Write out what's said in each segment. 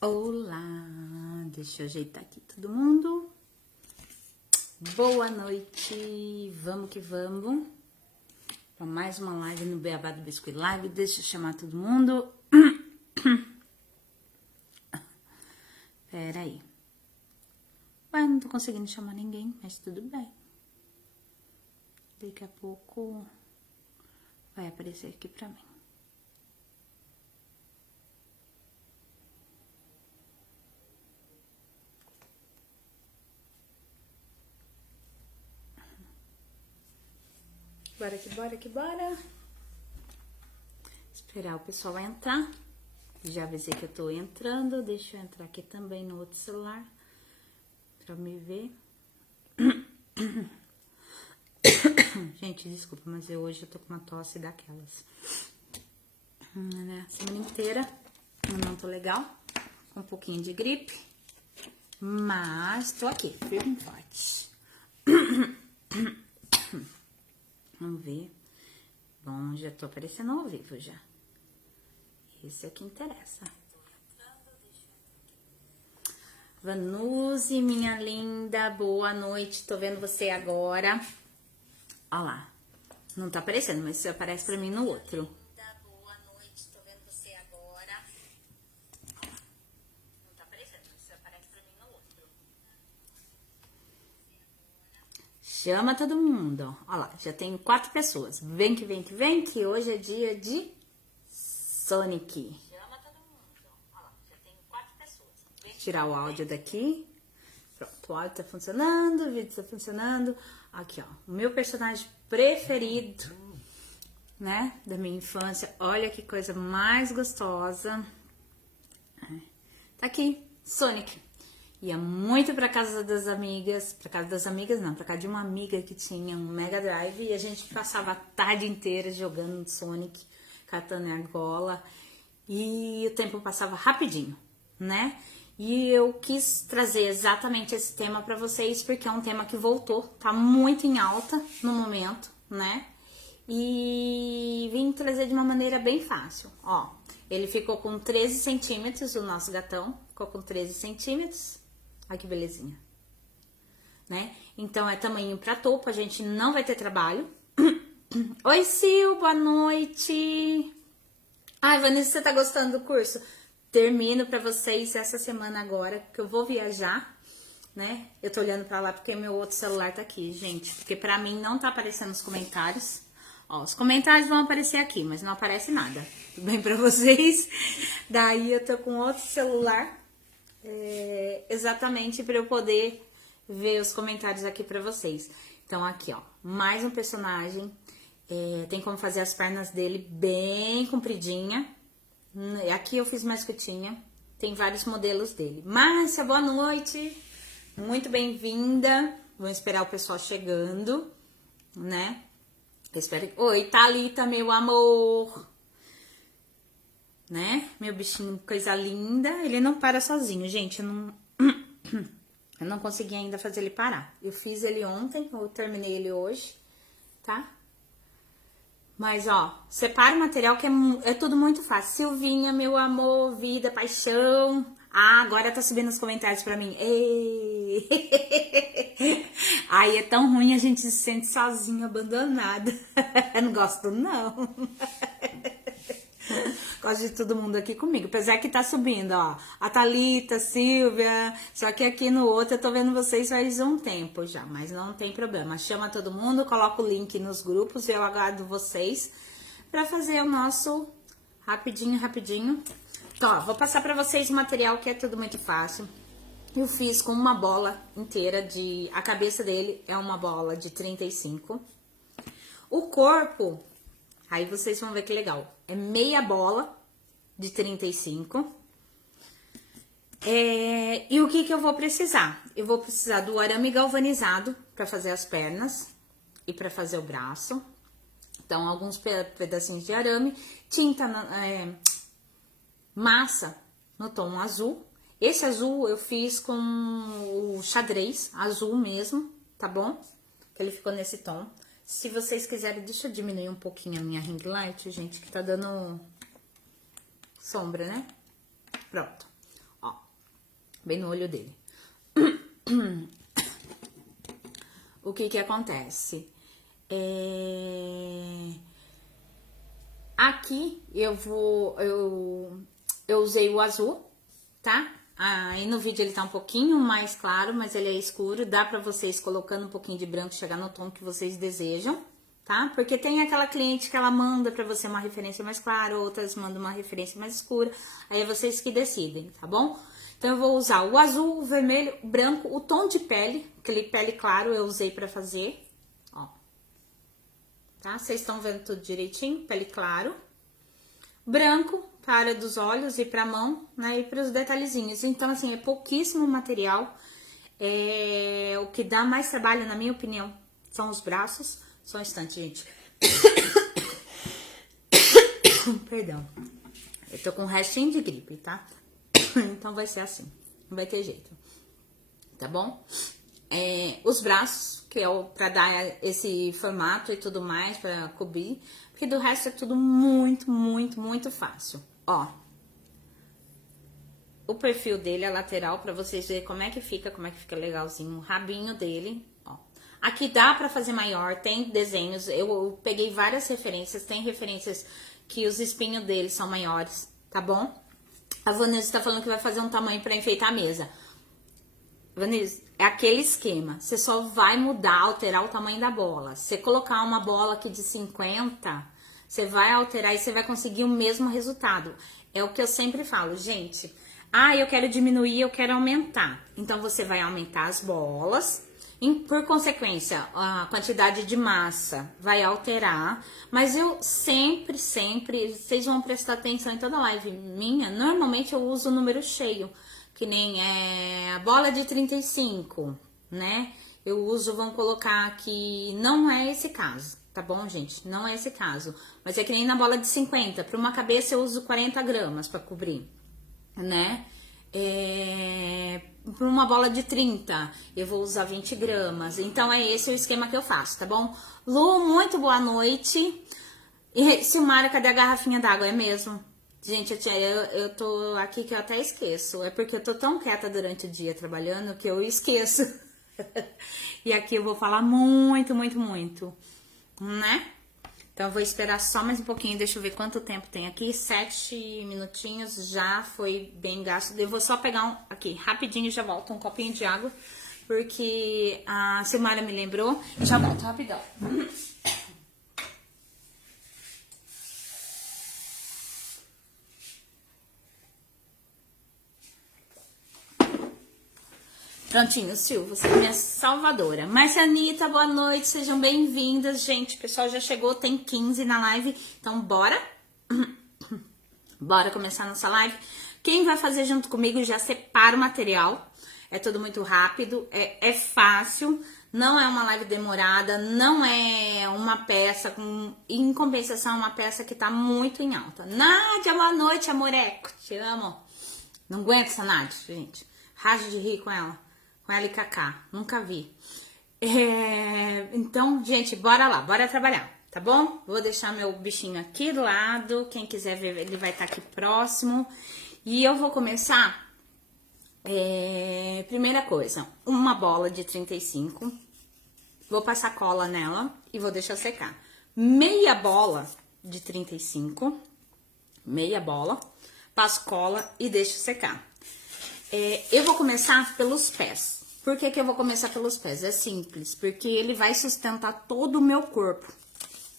Olá, deixa eu ajeitar aqui todo mundo. Boa noite, vamos que vamos. Para mais uma live no Beabá do Biscuit Live. Deixa eu chamar todo mundo. Pera aí. Ué, não tô conseguindo chamar ninguém, mas tudo bem. Daqui a pouco vai aparecer aqui pra mim. Bora que bora que bora. Esperar o pessoal entrar. Já avisei que eu tô entrando. Deixa eu entrar aqui também no outro celular pra me ver. Gente, desculpa, mas hoje eu tô com uma tosse daquelas. Né? Semana inteira eu não tô legal. Com um pouquinho de gripe. Mas tô aqui, firme e forte. Vamos ver. Bom, já tô aparecendo ao vivo já. Isso é que interessa. Vanuzi, minha linda, boa noite. Tô vendo você agora. Olha lá. Não tá aparecendo, mas isso aparece pra mim no outro. Boa noite, tô vendo você agora. Não tá aparecendo, mas isso aparece pra mim no outro. Chama todo mundo. Olha lá, já tenho 4 pessoas. Vem que vem que vem, que hoje é dia de Sonic. Chama todo mundo. Olha lá, já tenho 4 pessoas. Vou tirar o áudio daqui. Pronto, o áudio tá funcionando, o vídeo tá funcionando. Aqui, ó, o meu personagem preferido, né, da minha infância. Olha que coisa mais gostosa. Tá aqui, Sonic. Ia muito pra casa das amigas, pra casa de uma amiga que tinha um Mega Drive e a gente passava a tarde inteira jogando Sonic, catando argola e o tempo passava rapidinho, né? E eu quis trazer exatamente esse tema pra vocês porque é um tema que voltou, tá muito em alta no momento, né? E vim trazer de uma maneira bem fácil, ó. Ele ficou com 13 centímetros, o nosso gatão ficou com 13 centímetros. Olha que belezinha, né? Então, é tamanho pra topo, a gente não vai ter trabalho. Oi, Sil, boa noite. Ai, Vanessa, você tá gostando do curso? Termino pra vocês essa semana agora, que eu vou viajar, né? Eu tô olhando pra lá porque meu outro celular tá aqui, gente. Porque pra mim não tá aparecendo os comentários. Ó, os comentários vão aparecer aqui, mas não aparece nada. Tudo bem pra vocês? Daí eu tô com outro celular, exatamente pra eu poder ver os comentários aqui pra vocês. Então aqui, ó, mais um personagem. Tem como fazer as pernas dele bem compridinha. Aqui eu fiz mais curtinha. Tem vários modelos dele. Márcia, boa noite. Muito bem-vinda. Vamos esperar o pessoal chegando, né? Eu espero... Oi, Thalita, meu amor. Né? Meu bichinho, coisa linda. Ele não para sozinho, gente. Eu não consegui ainda fazer ele parar. Eu fiz ele ontem, eu terminei ele hoje, tá? Mas, ó, separa o material que é tudo muito fácil. Silvinha, meu amor, vida, paixão. Ah, agora tá subindo os comentários pra mim. Ei. Aí é tão ruim, a gente se sente sozinha, abandonada. Eu não gosto, não. Gosto de todo mundo aqui comigo. Apesar que tá subindo, ó. A Thalita, a Silvia. Só que aqui no outro eu tô vendo vocês faz um tempo já. Mas não tem problema. Chama todo mundo, coloca o link nos grupos. Eu aguardo vocês pra fazer o nosso rapidinho. Então, ó, vou passar pra vocês o material que é tudo muito fácil. Eu fiz com uma bola inteira de... A cabeça dele é uma bola de 35. O corpo... Aí vocês vão ver que legal. É meia bola de 35. E o que eu vou precisar? Eu vou precisar do arame galvanizado para fazer as pernas e para fazer o braço. Então, alguns pedacinhos de arame. Tinta, massa no tom azul. Esse azul eu fiz com o xadrez azul mesmo, tá bom? Ele ficou nesse tom. Se vocês quiserem, deixa eu diminuir um pouquinho a minha ring light, gente, que tá dando sombra, né? Pronto. Ó, bem no olho dele. O que que acontece? Aqui eu usei o azul, tá? Aí no vídeo ele tá um pouquinho mais claro, mas ele é escuro. Dá pra vocês colocando um pouquinho de branco, chegar no tom que vocês desejam, tá? Porque tem aquela cliente que ela manda pra você uma referência mais clara, outras mandam uma referência mais escura. Aí é vocês que decidem, tá bom? Então, eu vou usar o azul, o vermelho, o branco, o tom de pele, aquele pele claro eu usei pra fazer, ó. Tá? Vocês estão vendo tudo direitinho? Pele claro. Branco, para a área dos olhos e pra mão, né? E pros detalhezinhos. Então, assim, é pouquíssimo material. O que dá mais trabalho, na minha opinião, são os braços. Só um instante, gente. Perdão. Eu tô com um restinho de gripe, tá? Então vai ser assim, não vai ter jeito, tá bom? Os braços, que é pra dar esse formato e tudo mais, pra cobrir, porque do resto é tudo muito, muito, muito fácil. Ó, o perfil dele, a lateral, pra vocês verem como é que fica legalzinho o rabinho dele, ó. Aqui dá pra fazer maior, tem desenhos, eu peguei várias referências, tem referências que os espinhos dele são maiores, tá bom? A Vanessa tá falando que vai fazer um tamanho pra enfeitar a mesa. Vanessa, é aquele esquema. Você só vai mudar, alterar o tamanho da bola. Se você colocar uma bola aqui de 50, você vai alterar e você vai conseguir o mesmo resultado. É o que eu sempre falo, gente. Eu quero diminuir, eu quero aumentar. Então, você vai aumentar as bolas. Por consequência, a quantidade de massa vai alterar, mas eu sempre, vocês vão prestar atenção em toda live minha, normalmente eu uso o número cheio, que nem a bola de 35, né? Eu uso, vamos colocar aqui, não é esse caso, tá bom, gente? Não é esse caso, mas é que nem na bola de 50, para uma cabeça eu uso 40 gramas para cobrir, né? Para uma bola de 30, eu vou usar 20 gramas. Então, é esse o esquema que eu faço, tá bom? Lu, muito boa noite. E Silmara, cadê a garrafinha d'água? É mesmo? Gente, eu tô aqui que eu até esqueço. É porque eu tô tão quieta durante o dia trabalhando que eu esqueço. E aqui eu vou falar muito, muito, muito, né? Então, eu vou esperar só mais um pouquinho, deixa eu ver quanto tempo tem aqui. 7 minutinhos, já foi bem gasto. Eu vou só pegar aqui, rapidinho, já volto, um copinho de água, porque a Silmara me lembrou. Já volto, rapidão. Prontinho, Sil, você é minha salvadora. Márcia Anitta, boa noite, sejam bem-vindas. Gente, o pessoal já chegou, tem 15 na live, então bora? Bora começar nossa live. Quem vai fazer junto comigo já separa o material. É tudo muito rápido, é fácil, não é uma live demorada, não é uma peça com... Em compensação, é uma peça que tá muito em alta. Nádia, boa noite, amoreco, te amo. Não aguento essa Nádia, gente. Rajo de rir com ela e Cacá, nunca vi. Então, gente, bora lá, bora trabalhar, tá bom? Vou deixar meu bichinho aqui do lado, quem quiser ver, ele vai estar aqui próximo. E eu vou começar, primeira coisa, uma bola de 35, vou passar cola nela e vou deixar secar. Meia bola de 35, meia bola, passo cola e deixo secar. Eu vou começar pelos pés. Por que que eu vou começar pelos pés? É simples, porque ele vai sustentar todo o meu corpo,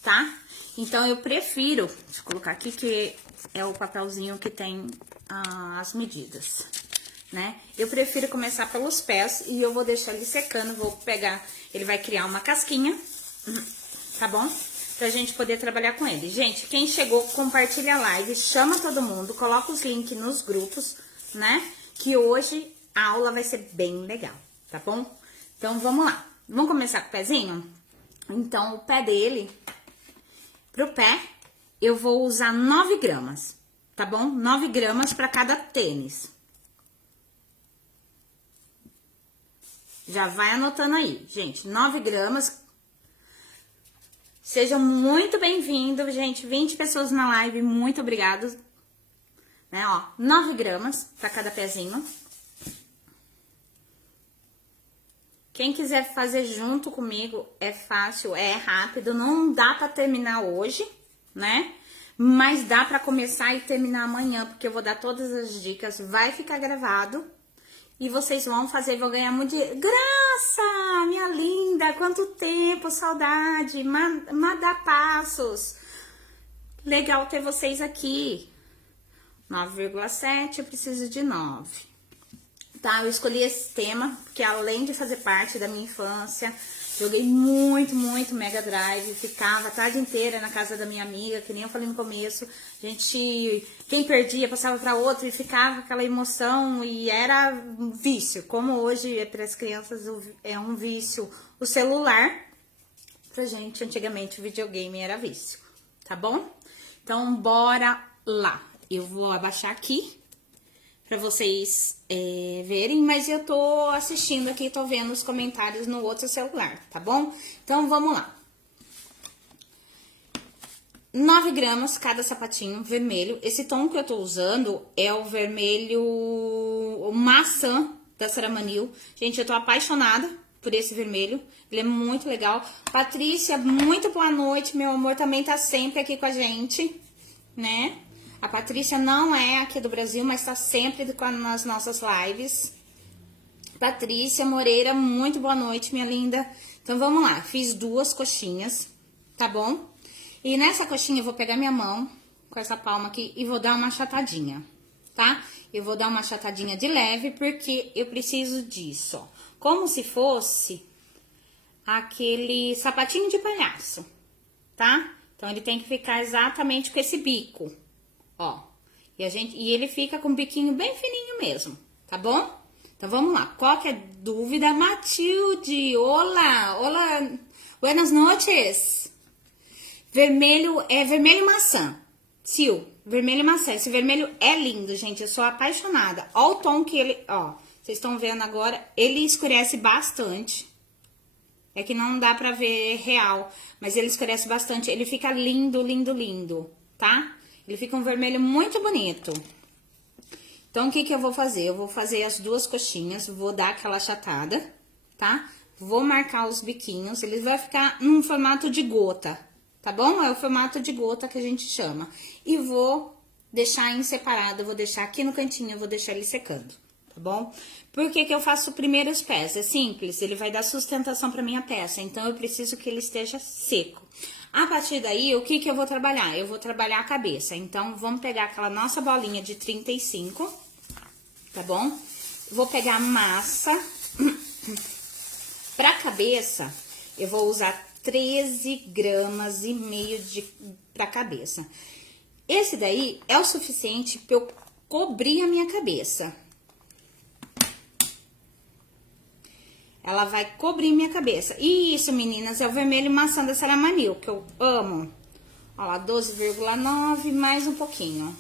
tá? Então, eu prefiro... Deixa eu colocar aqui que é o papelzinho que tem as medidas, né? Eu prefiro começar pelos pés e eu vou deixar ele secando. Vou pegar... Ele vai criar uma casquinha, tá bom? Pra gente poder trabalhar com ele. Gente, quem chegou, compartilha a live, chama todo mundo, coloca os links nos grupos, né? Que hoje a aula vai ser bem legal, tá bom? Então, vamos lá. Vamos começar com o pezinho? Então, o pé dele, pro pé, eu vou usar 9 gramas, tá bom? 9 gramas para cada tênis. Já vai anotando aí, gente. 9 gramas. Sejam muito bem-vindos, gente. 20 pessoas na live, muito obrigada. Né, ó, 9 gramas para cada pezinho. Quem quiser fazer junto comigo, é fácil, é rápido, não dá pra terminar hoje, né? Mas dá pra começar e terminar amanhã, porque eu vou dar todas as dicas, vai ficar gravado. E vocês vão fazer e vão ganhar muito dinheiro. Graça, minha linda, quanto tempo, saudade, Madá Passos. Legal ter vocês aqui. 9,7, eu preciso de 9. Tá, eu escolhi esse tema, porque além de fazer parte da minha infância, joguei muito Mega Drive, ficava a tarde inteira na casa da minha amiga, que nem eu falei no começo, quem perdia passava para outro e ficava aquela emoção e era um vício, como hoje para as crianças é um vício o celular, pra gente antigamente o videogame era vício, tá bom? Então bora lá, eu vou abaixar aqui pra vocês verem, mas eu tô assistindo aqui, tô vendo os comentários no outro celular, tá bom? Então, vamos lá. 9 gramas cada sapatinho vermelho. Esse tom que eu tô usando é o vermelho maçã da Saramanil. Gente, eu tô apaixonada por esse vermelho, ele é muito legal. Patrícia, muito boa noite, meu amor, também tá sempre aqui com a gente, né? A Patrícia não é aqui do Brasil, mas tá sempre nas nossas lives. Patrícia Moreira, muito boa noite, minha linda. Então, vamos lá. Fiz 2 coxinhas, tá bom? E nessa coxinha, eu vou pegar minha mão, com essa palma aqui, e vou dar uma achatadinha, tá? Eu vou dar uma achatadinha de leve, porque eu preciso disso, ó. Como se fosse aquele sapatinho de palhaço, tá? Então, ele tem que ficar exatamente com esse bico. Ó, e ele fica com o biquinho bem fininho mesmo, tá bom? Então, vamos lá. Qualquer dúvida, Matilde, olá, buenas noches. Vermelho, é vermelho maçã, Sil, vermelho maçã. Esse vermelho é lindo, gente, eu sou apaixonada. Ó o tom que ele, ó, vocês estão vendo agora, ele escurece bastante. É que não dá pra ver real, mas ele escurece bastante, ele fica lindo, tá? Ele fica um vermelho muito bonito. Então, o que que eu vou fazer? Eu vou fazer as 2 coxinhas, vou dar aquela achatada, tá? Vou marcar os biquinhos, ele vai ficar num formato de gota, tá bom? É o formato de gota que a gente chama. E vou deixar em separado, eu vou deixar aqui no cantinho, eu vou deixar ele secando, tá bom? Por que que eu faço primeiro os pés? É simples, ele vai dar sustentação pra minha peça, então eu preciso que ele esteja seco. A partir daí, o que que eu vou trabalhar? Eu vou trabalhar a cabeça. Então, vamos pegar aquela nossa bolinha de 35, tá bom? Vou pegar a massa. Pra cabeça, eu vou usar 13 gramas e meio pra cabeça. Esse daí é o suficiente pra eu cobrir a minha cabeça. Ela vai cobrir minha cabeça. E isso, meninas, é o vermelho maçã da Saramanil, que eu amo. Ó lá, 12,9, mais um pouquinho.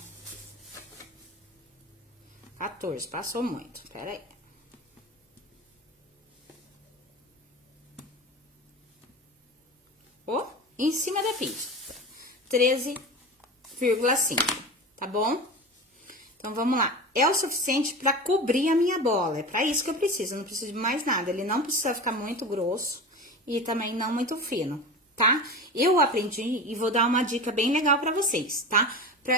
14, passou muito. Pera aí. Ó, em cima da pizza. 13,5, tá bom? Então, vamos lá. É o suficiente pra cobrir a minha bola. É pra isso que eu preciso. Eu não preciso de mais nada. Ele não precisa ficar muito grosso e também não muito fino, tá? Eu aprendi e vou dar uma dica bem legal pra vocês, tá? Oi,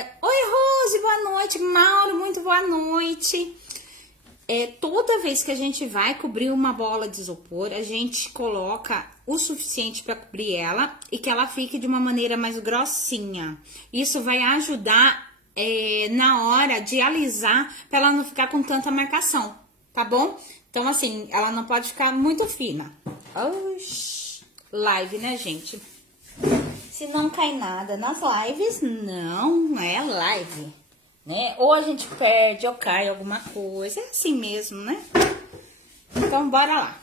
Rose, boa noite. Mauro, muito boa noite. Toda vez que a gente vai cobrir uma bola de isopor, a gente coloca o suficiente pra cobrir ela e que ela fique de uma maneira mais grossinha. Isso vai ajudar na hora de alisar, pra ela não ficar com tanta marcação, tá bom? Então, assim, ela não pode ficar muito fina. Oxi, live, né, gente? Se não cai nada nas lives, não é live, né? Ou a gente perde ou cai alguma coisa, é assim mesmo, né? Então, bora lá.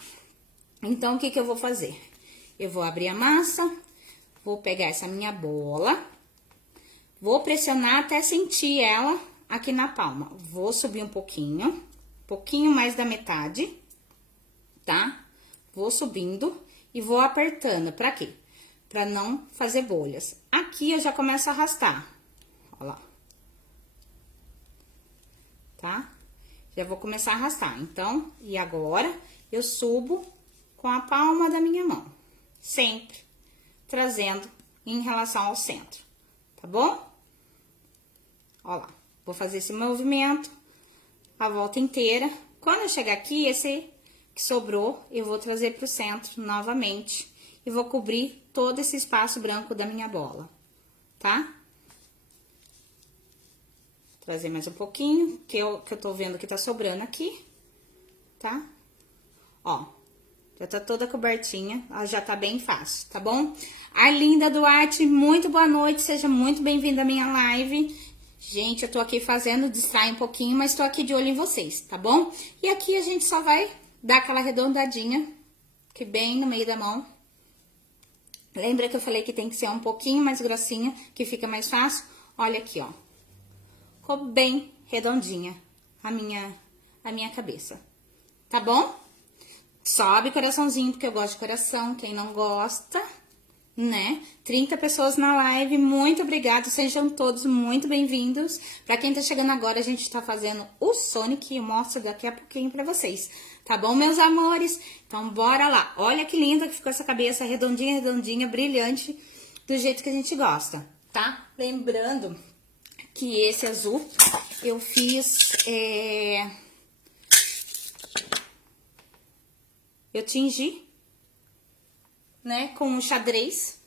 Então, o que que eu vou fazer? Eu vou abrir a massa, vou pegar essa minha bola, vou pressionar até sentir ela aqui na palma. Vou subir um pouquinho mais da metade, tá? Vou subindo e vou apertando. Pra quê? Pra não fazer bolhas. Aqui eu já começo a arrastar, ó lá. Tá? Já vou começar a arrastar. Então, e agora eu subo com a palma da minha mão. Sempre trazendo em relação ao centro, tá bom? Ó lá, vou fazer esse movimento a volta inteira. Quando eu chegar aqui, esse que sobrou, eu vou trazer pro centro novamente e vou cobrir todo esse espaço branco da minha bola, tá? Trazer mais um pouquinho, que eu tô vendo que tá sobrando aqui, tá? Ó, já tá toda cobertinha, ela já tá bem fácil, tá bom? Arlinda Duarte, muito boa noite, seja muito bem-vinda à minha live. Gente, eu tô aqui fazendo, distrai um pouquinho, mas tô aqui de olho em vocês, tá bom? E aqui a gente só vai dar aquela arredondadinha, que bem no meio da mão. Lembra que eu falei que tem que ser um pouquinho mais grossinha, que fica mais fácil? Olha aqui, ó. Ficou bem redondinha a minha cabeça, tá bom? Sobe coraçãozinho, porque eu gosto de coração, quem não gosta, né? 30 pessoas na live, muito obrigada, sejam todos muito bem-vindos. Pra quem tá chegando agora, a gente tá fazendo o Sonic, eu mostro daqui a pouquinho pra vocês, tá bom, meus amores? Então, bora lá. Olha que linda que ficou essa cabeça, redondinha, redondinha, brilhante, do jeito que a gente gosta, tá? Lembrando que esse azul eu fiz, eu tingi, né, com um xadrez.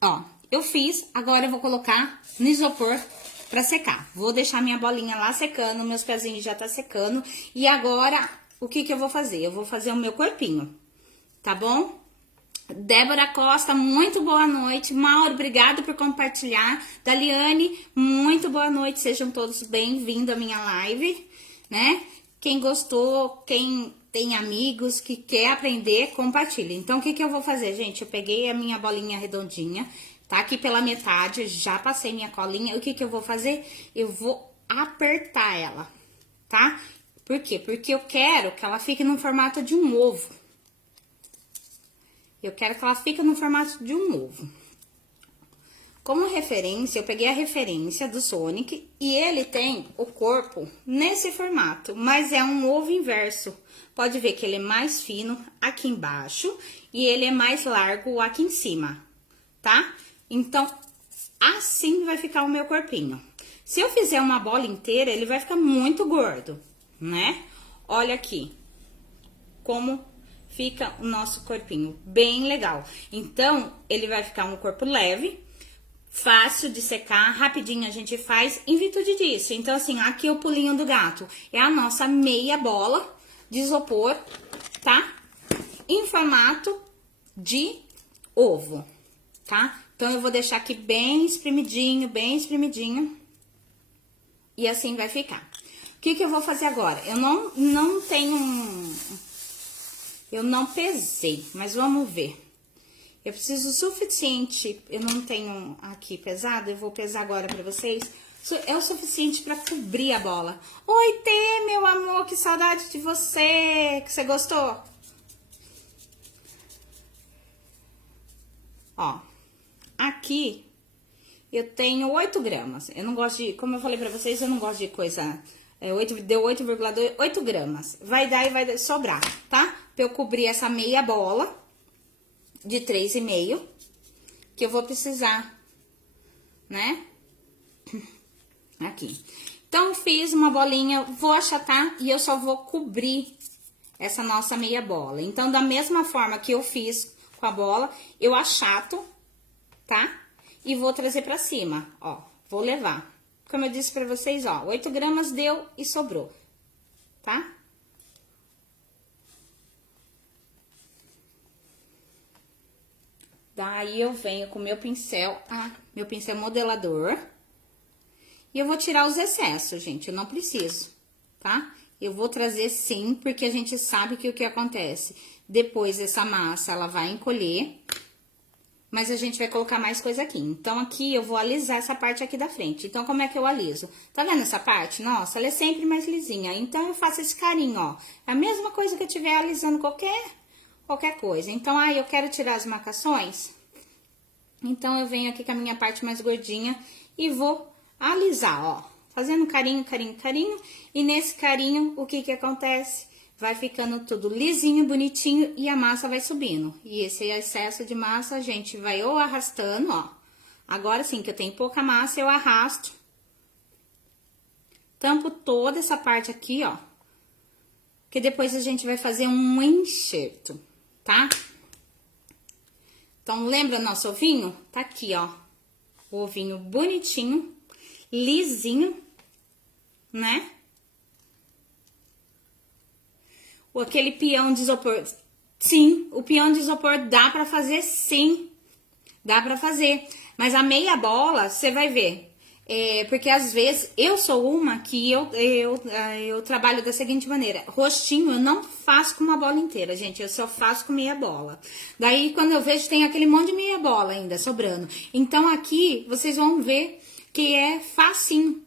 Ó, eu fiz, agora eu vou colocar no isopor pra secar. Vou deixar minha bolinha lá secando, meus pezinhos já tá secando. E agora, o que que eu vou fazer? Eu vou fazer o meu corpinho, tá bom? Débora Costa, muito boa noite. Mauro, obrigada por compartilhar. Daliane, muito boa noite. Sejam todos bem-vindos à minha live, né? Quem gostou, quem tem amigos que quer aprender, compartilha. Então, o que que eu vou fazer, gente? Eu peguei a minha bolinha redondinha, tá aqui pela metade, já passei minha colinha. O que que eu vou fazer? Eu vou apertar ela, tá? Por quê? Porque eu quero que ela fique no formato de um ovo. Eu quero que ela fique no formato de um ovo. Como referência, eu peguei a referência do Sonic e ele tem o corpo nesse formato, mas é um ovo inverso. Pode ver que ele é mais fino aqui embaixo e ele é mais largo aqui em cima, tá? Então, assim vai ficar o meu corpinho. Se eu fizer uma bola inteira, ele vai ficar muito gordo, né? Olha aqui como fica o nosso corpinho, bem legal. Então, ele vai ficar um corpo leve, fácil de secar, rapidinho a gente faz, em virtude disso. Então, assim, aqui o pulinho do gato é a nossa meia bola de isopor, tá? Em formato de ovo, tá? Então, eu vou deixar aqui bem espremidinho, e assim vai ficar. O que que eu vou fazer agora? Eu não tenho eu não pesei, mas vamos ver. Eu preciso o suficiente, eu não tenho aqui pesado, eu vou pesar agora pra vocês. É o suficiente pra cobrir a bola. Oi, Tê, meu amor, que saudade de você, que você gostou? Ó, aqui eu tenho 8 gramas. Eu não gosto de, como eu falei pra vocês, eu não gosto de coisa... deu 8,2, 8 gramas. Vai dar e vai sobrar, tá? Pra eu cobrir essa meia bola de 3,5, que eu vou precisar, né? Aqui. Então, fiz uma bolinha, vou achatar e eu só vou cobrir essa nossa meia bola. Então, da mesma forma que eu fiz com a bola, eu achato, tá? E vou trazer pra cima, ó. Vou levar. Como eu disse pra vocês, ó, 8 gramas deu e sobrou, tá? Daí, eu venho com meu pincel modelador. E eu vou tirar os excessos, gente, eu não preciso, tá? Eu vou trazer sim, porque a gente sabe que o que acontece? Depois, essa massa, ela vai encolher, mas a gente vai colocar mais coisa aqui. Então, aqui eu vou alisar essa parte aqui da frente. Então, como é que eu aliso? Tá vendo essa parte? Nossa, ela é sempre mais lisinha. Então, eu faço esse carinho, ó. É a mesma coisa que eu estiver alisando qualquer coisa. Então, aí eu quero tirar as marcações. Então, eu venho aqui com a minha parte mais gordinha e vou alisar, ó. Fazendo carinho, carinho, carinho. E nesse carinho, o que que acontece? vai ficando tudo lisinho, bonitinho e a massa vai subindo. E esse excesso de massa a gente vai ou arrastando, ó. Agora sim, que eu tenho pouca massa, eu arrasto. Tampo toda essa parte aqui, ó. Que depois a gente vai fazer um enxerto, tá? Então, lembra nosso ovinho? Tá aqui, ó. O ovinho bonitinho, lisinho, né? Aquele peão de isopor. Sim, o peão de isopor dá pra fazer, sim. Dá pra fazer. Mas a meia bola, você vai ver. Porque às vezes eu sou uma que eu trabalho da seguinte maneira: rostinho eu não faço com uma bola inteira, gente, eu só faço com meia bola. Daí quando eu vejo tem aquele monte de meia bola ainda sobrando. Então aqui vocês vão ver que é facinho,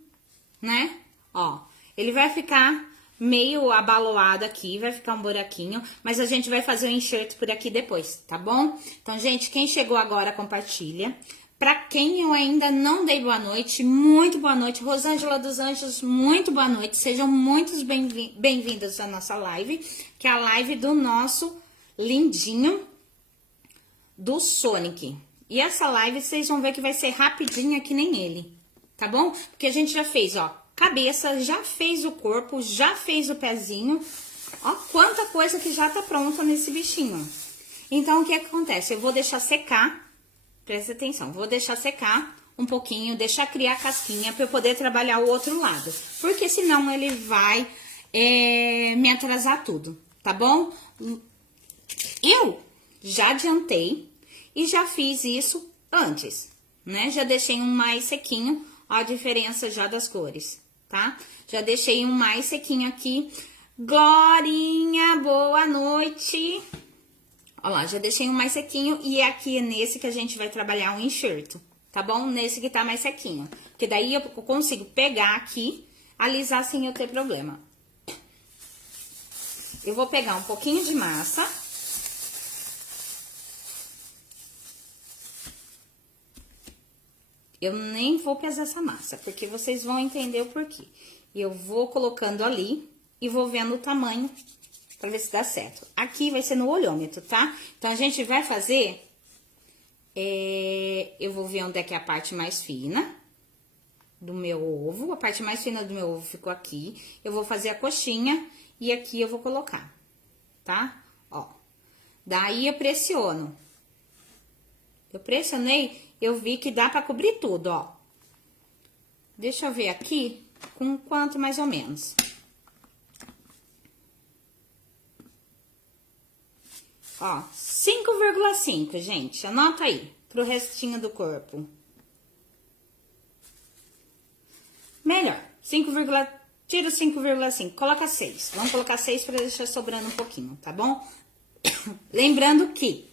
né? Ó, ele vai ficar meio abaloado aqui, vai ficar um buraquinho, mas a gente vai fazer o enxerto por aqui depois, tá bom? Então, gente, quem chegou agora, compartilha. Pra quem eu ainda não dei boa noite, muito boa noite. Rosângela dos Anjos, muito boa noite. Sejam muito bem-vindos à nossa live, que é a live do nosso lindinho do Sonic. E essa live vocês vão ver que vai ser rapidinha que nem ele, tá bom? Porque a gente já fez, ó, cabeça, já fez o corpo, já fez o pezinho. Ó, quanta coisa que já tá pronta nesse bichinho. Então, o que acontece? Eu vou deixar secar. Presta atenção, vou deixar secar um pouquinho, deixar criar a casquinha para eu poder trabalhar o outro lado. Porque senão ele vai me atrasar tudo, tá bom? Eu já adiantei e já fiz isso antes, né? Já deixei um mais sequinho, ó a diferença já das cores, tá? Já deixei um mais sequinho aqui. Glorinha, boa noite! Ó lá, já deixei um mais sequinho e é aqui nesse que a gente vai trabalhar um enxerto, tá bom? Nesse que tá mais sequinho. Porque daí eu consigo pegar aqui, alisar sem eu ter problema. Eu vou pegar um pouquinho de massa. Eu nem vou pesar essa massa, porque vocês vão entender o porquê. Eu vou colocando ali e vou vendo o tamanho pra ver se dá certo. Aqui vai ser no olhômetro, tá? Então, a gente vai fazer... eu vou ver onde é que é a parte mais fina do meu ovo. A parte mais fina do meu ovo ficou aqui. Eu vou fazer a coxinha e aqui eu vou colocar, tá? Ó. Daí, eu pressiono. Eu pressionei, eu vi que dá pra cobrir tudo, ó. Deixa eu ver aqui com quanto mais ou menos. Ó, 5,5, gente. Anota aí, pro restinho do corpo. Melhor, 5, tira 5,5, coloca 6. Vamos colocar 6 pra deixar sobrando um pouquinho, tá bom? Lembrando que,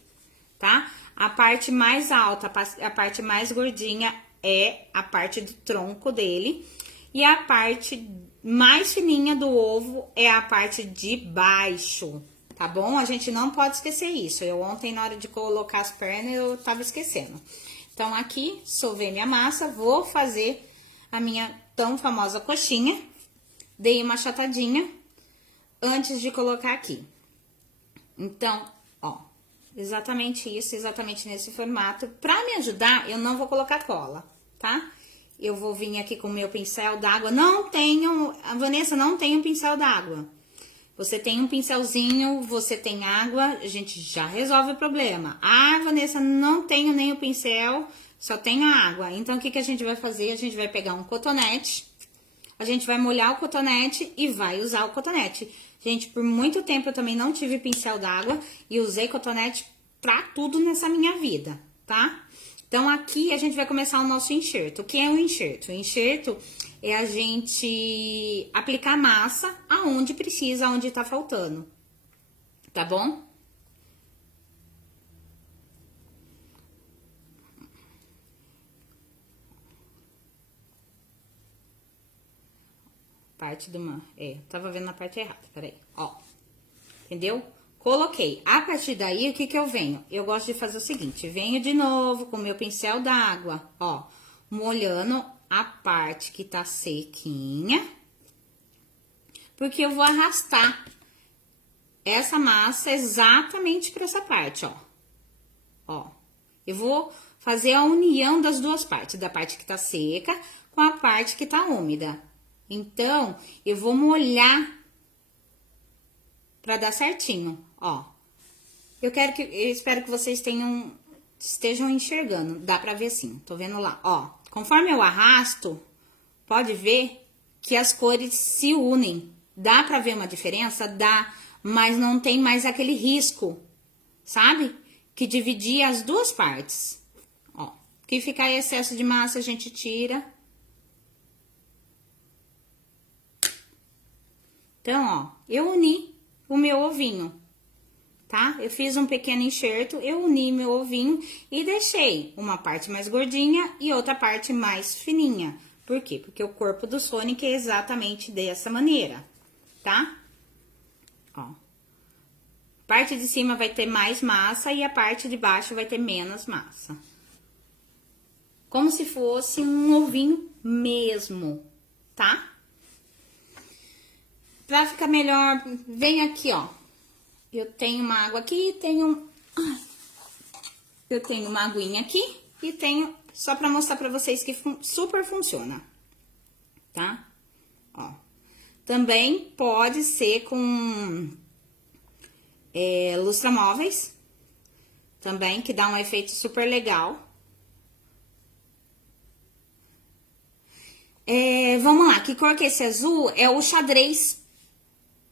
tá? A parte mais alta, a parte mais gordinha é a parte do tronco dele. E a parte mais fininha do ovo é a parte de baixo. Tá bom? A gente não pode esquecer isso. Eu ontem, na hora de colocar as pernas, eu tava esquecendo. Então, aqui, sovei minha massa, vou fazer a minha tão famosa coxinha. Dei uma achatadinha antes de colocar aqui. Então, ó, exatamente isso, exatamente nesse formato. Pra me ajudar, eu não vou colocar cola, tá? Eu vou vir aqui com o meu pincel d'água. Não tenho, a Vanessa, não tem um pincel d'água. Você tem um pincelzinho, você tem água, a gente já resolve o problema. Ah, Vanessa, não tenho nem o pincel, só tenho a água. Então, o que a gente vai fazer? A gente vai pegar um cotonete, a gente vai molhar o cotonete e vai usar o cotonete. Gente, por muito tempo eu também não tive pincel d'água e usei cotonete pra tudo nessa minha vida, tá? Então, aqui a gente vai começar o nosso enxerto. O que é o enxerto? O enxerto é a gente aplicar massa aonde precisa, aonde tá faltando, tá bom? Parte de uma... tava vendo na parte errada, peraí, ó. Entendeu? Coloquei. A partir daí, o que que eu venho? Eu gosto de fazer o seguinte, venho de novo com o meu pincel d'água, ó, molhando a parte que tá sequinha, porque eu vou arrastar essa massa exatamente para essa parte, ó. Ó, eu vou fazer a união das duas partes, da parte que tá seca com a parte que tá úmida. Então, eu vou molhar pra dar certinho, ó. Eu espero que vocês estejam enxergando, dá pra ver sim, tô vendo lá, ó. Conforme eu arrasto, pode ver que as cores se unem. Dá pra ver uma diferença? Dá, mas não tem mais aquele risco, sabe? Que dividir as duas partes. Ó, que ficar excesso de massa a gente tira. Então, ó, eu uni o meu ovinho, tá? Eu fiz um pequeno enxerto, eu uni meu ovinho e deixei uma parte mais gordinha e outra parte mais fininha. Por quê? Porque o corpo do Sonic é exatamente dessa maneira, tá? Ó. Parte de cima vai ter mais massa e a parte de baixo vai ter menos massa. Como se fosse um ovinho mesmo, tá? Pra ficar melhor, vem aqui, ó. Eu tenho uma água aqui, eu tenho uma aguinha aqui e tenho, só pra mostrar pra vocês que super funciona, tá? Ó. Também pode ser com lustramóveis, também, que dá um efeito super legal. Vamos lá, que cor que é esse azul? É o xadrez,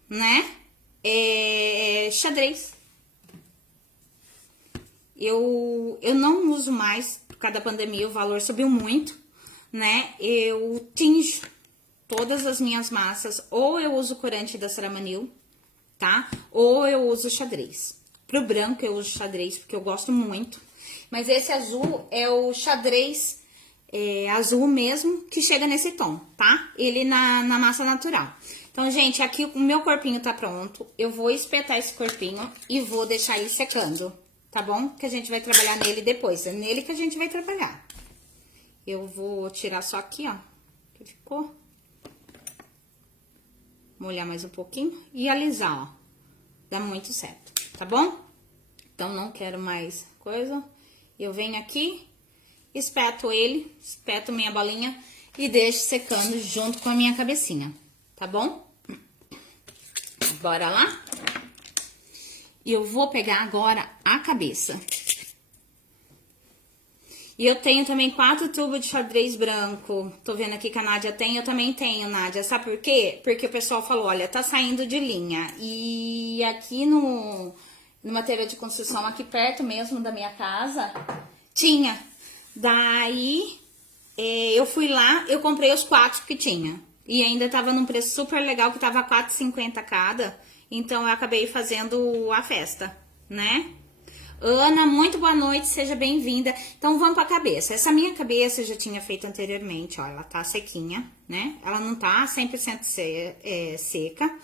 né? Xadrez. Eu não uso mais, por causa da pandemia, o valor subiu muito, né? Eu tinjo todas as minhas massas, ou eu uso corante da Ceramanil, tá? Ou eu uso xadrez. Pro branco eu uso xadrez, porque eu gosto muito. Mas esse azul é o xadrez azul mesmo, que chega nesse tom, tá? Ele na massa natural. Então, gente, aqui o meu corpinho tá pronto. Eu vou espetar esse corpinho e vou deixar ele secando, tá bom? Que a gente vai trabalhar nele depois. É nele que a gente vai trabalhar. Eu vou tirar só aqui, ó, que ficou. Molhar mais um pouquinho e alisar, ó. Dá muito certo, tá bom? Então, não quero mais coisa. Eu venho aqui, espeto minha bolinha e deixo secando junto com a minha cabecinha, tá bom? Bora lá? E eu vou pegar agora a cabeça. E eu tenho também 4 tubos de xadrez branco. Tô vendo aqui que a Nádia tem, eu também tenho, Nádia. Sabe por quê? Porque o pessoal falou, olha, tá saindo de linha. E aqui no material de construção, aqui perto mesmo da minha casa, tinha. Daí, eu fui lá, eu comprei os 4 que tinha. E ainda tava num preço super legal, que tava R$4,50 cada. Então, eu acabei fazendo a festa, né? Ana, muito boa noite, seja bem-vinda. Então, vamos pra cabeça. Essa minha cabeça eu já tinha feito anteriormente, ó, ela tá sequinha, né? Ela não tá 100% seca,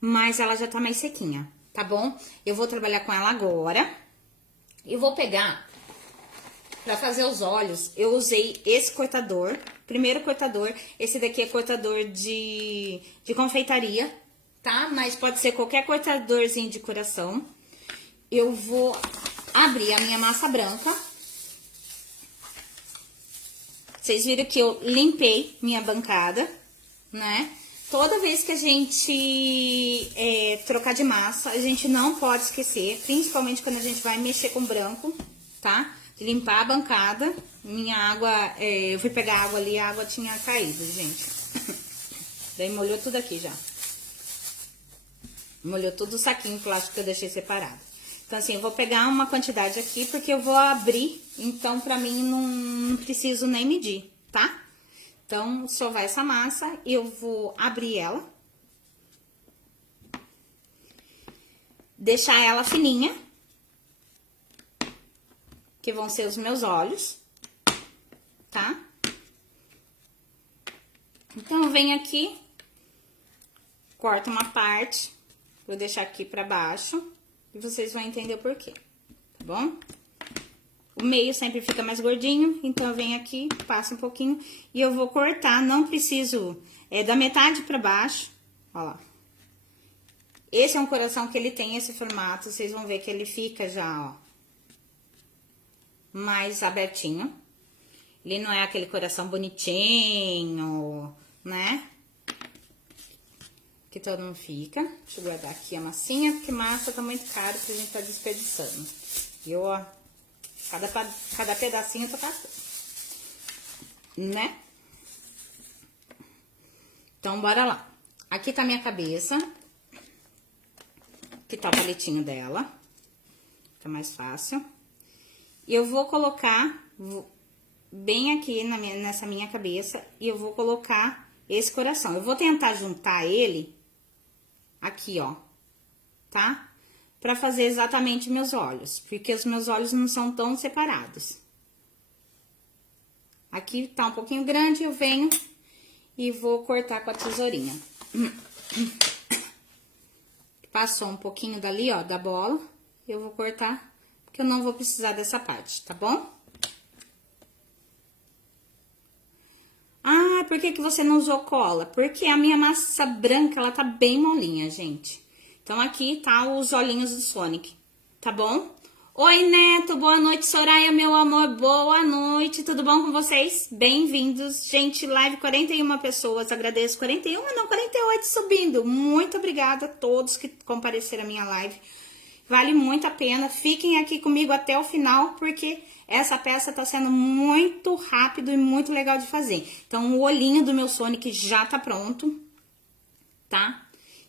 mas ela já tá mais sequinha, tá bom? Eu vou trabalhar com ela agora. E vou pegar, pra fazer os olhos, eu usei esse cortador, primeiro cortador. Esse daqui é cortador de confeitaria, tá? Mas pode ser qualquer cortadorzinho de coração. Eu vou abrir a minha massa branca. Vocês viram que eu limpei minha bancada, né? Toda vez que a gente trocar de massa, a gente não pode esquecer, principalmente quando a gente vai mexer com branco, tá? De limpar a bancada. Minha água, eu fui pegar água ali, a água tinha caído, gente. Daí molhou tudo aqui já. Molhou tudo o saquinho plástico que eu deixei separado. Então, assim, eu vou pegar uma quantidade aqui, porque eu vou abrir, então, pra mim, não preciso nem medir, tá? Então, sovar essa massa, eu vou abrir ela. Deixar ela fininha. Que vão ser os meus olhos, tá? Então, eu venho aqui, corto uma parte, vou deixar aqui pra baixo. E vocês vão entender o porquê, tá bom? O meio sempre fica mais gordinho, então eu venho aqui, passo um pouquinho e eu vou cortar. Não preciso da metade pra baixo, ó lá. Esse é um coração que ele tem esse formato, vocês vão ver que ele fica já, ó, mais abertinho. Ele não é aquele coração bonitinho, né? Que todo mundo fica. Deixa eu guardar aqui a massinha, porque massa tá muito caro pra gente tá desperdiçando. E eu, ó, cada pedacinho eu tô catando, né? Então, bora lá. Aqui tá minha cabeça. Aqui tá o palitinho dela. Fica mais fácil. E eu vou colocar bem aqui nessa minha cabeça. E eu vou colocar esse coração. Eu vou tentar juntar ele aqui, ó. Tá? Pra fazer exatamente meus olhos. Porque os meus olhos não são tão separados. Aqui tá um pouquinho grande, eu venho e vou cortar com a tesourinha. Passou um pouquinho dali, ó, da bola. Eu vou cortar, porque eu não vou precisar dessa parte, tá bom? Ah, por que que você não usou cola? Porque a minha massa branca, ela tá bem molinha, gente. Então, aqui tá os olhinhos do Sonic, tá bom? Oi, Neto, boa noite, Soraya, meu amor, boa noite, tudo bom com vocês? Bem-vindos, gente, live 41 pessoas, agradeço, 41, não, 48 subindo, muito obrigada a todos que compareceram à minha live, vale muito a pena, fiquem aqui comigo até o final, porque essa peça tá sendo muito rápido e muito legal de fazer. Então, o olhinho do meu Sonic já tá pronto, tá?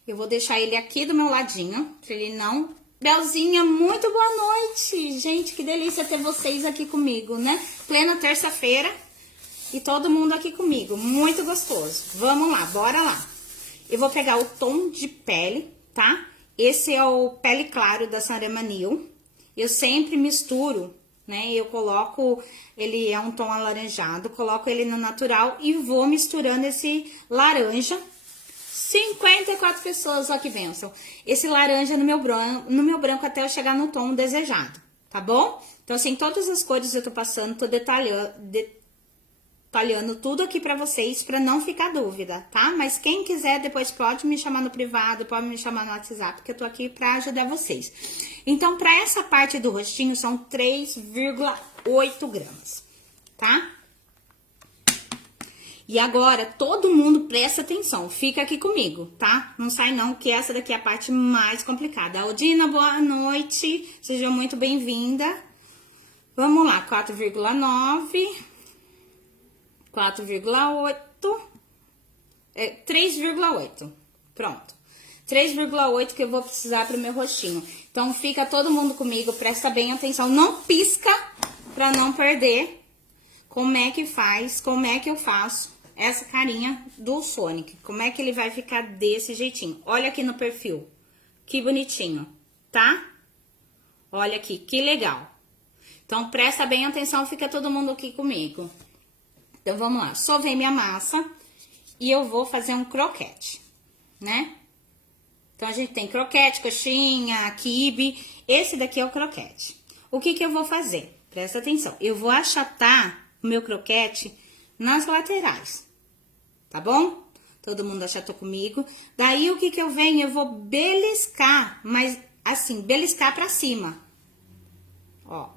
Eu vou deixar ele aqui do meu ladinho, pra ele não... Belzinha, muito boa noite. Gente, que delícia ter vocês aqui comigo, né? Plena terça-feira e todo mundo aqui comigo. Muito gostoso. Vamos lá, bora lá. Eu vou pegar o tom de pele, tá? Esse é o pele claro da Sanrema Nil. Eu sempre misturo, né? Eu coloco, ele é um tom alaranjado, coloco ele no natural e vou misturando esse laranja. 54 pessoas, ó que bênção. Esse laranja no meu branco até eu chegar no tom desejado, tá bom? Então, assim, todas as cores eu tô passando, tô detalhando tudo aqui pra vocês, pra não ficar dúvida, tá? Mas quem quiser, depois pode me chamar no privado, pode me chamar no WhatsApp, que eu tô aqui pra ajudar vocês. Então, pra essa parte do rostinho, são 3,8 gramas, tá? E agora, todo mundo presta atenção, fica aqui comigo, tá? Não sai não, que essa daqui é a parte mais complicada. Aldina, boa noite, seja muito bem-vinda. Vamos lá, 4,9, 4,8, 3,8, pronto. 3,8 que eu vou precisar pro meu rostinho. Então, fica todo mundo comigo, presta bem atenção, não pisca pra não perder como é que faz, como é que eu faço essa carinha do Sonic. Como é que ele vai ficar desse jeitinho. Olha aqui no perfil. Que bonitinho, tá? Olha aqui, que legal. Então, presta bem atenção, fica todo mundo aqui comigo. Então, vamos lá. Sovei minha massa e eu vou fazer um croquete, né? Então, a gente tem croquete, coxinha, quibe. Esse daqui é o croquete. O que que eu vou fazer? Presta atenção. Eu vou achatar o meu croquete nas laterais. Tá bom? Todo mundo achatou comigo. Daí, o que que eu venho? Eu vou beliscar, mas assim, beliscar pra cima. Ó.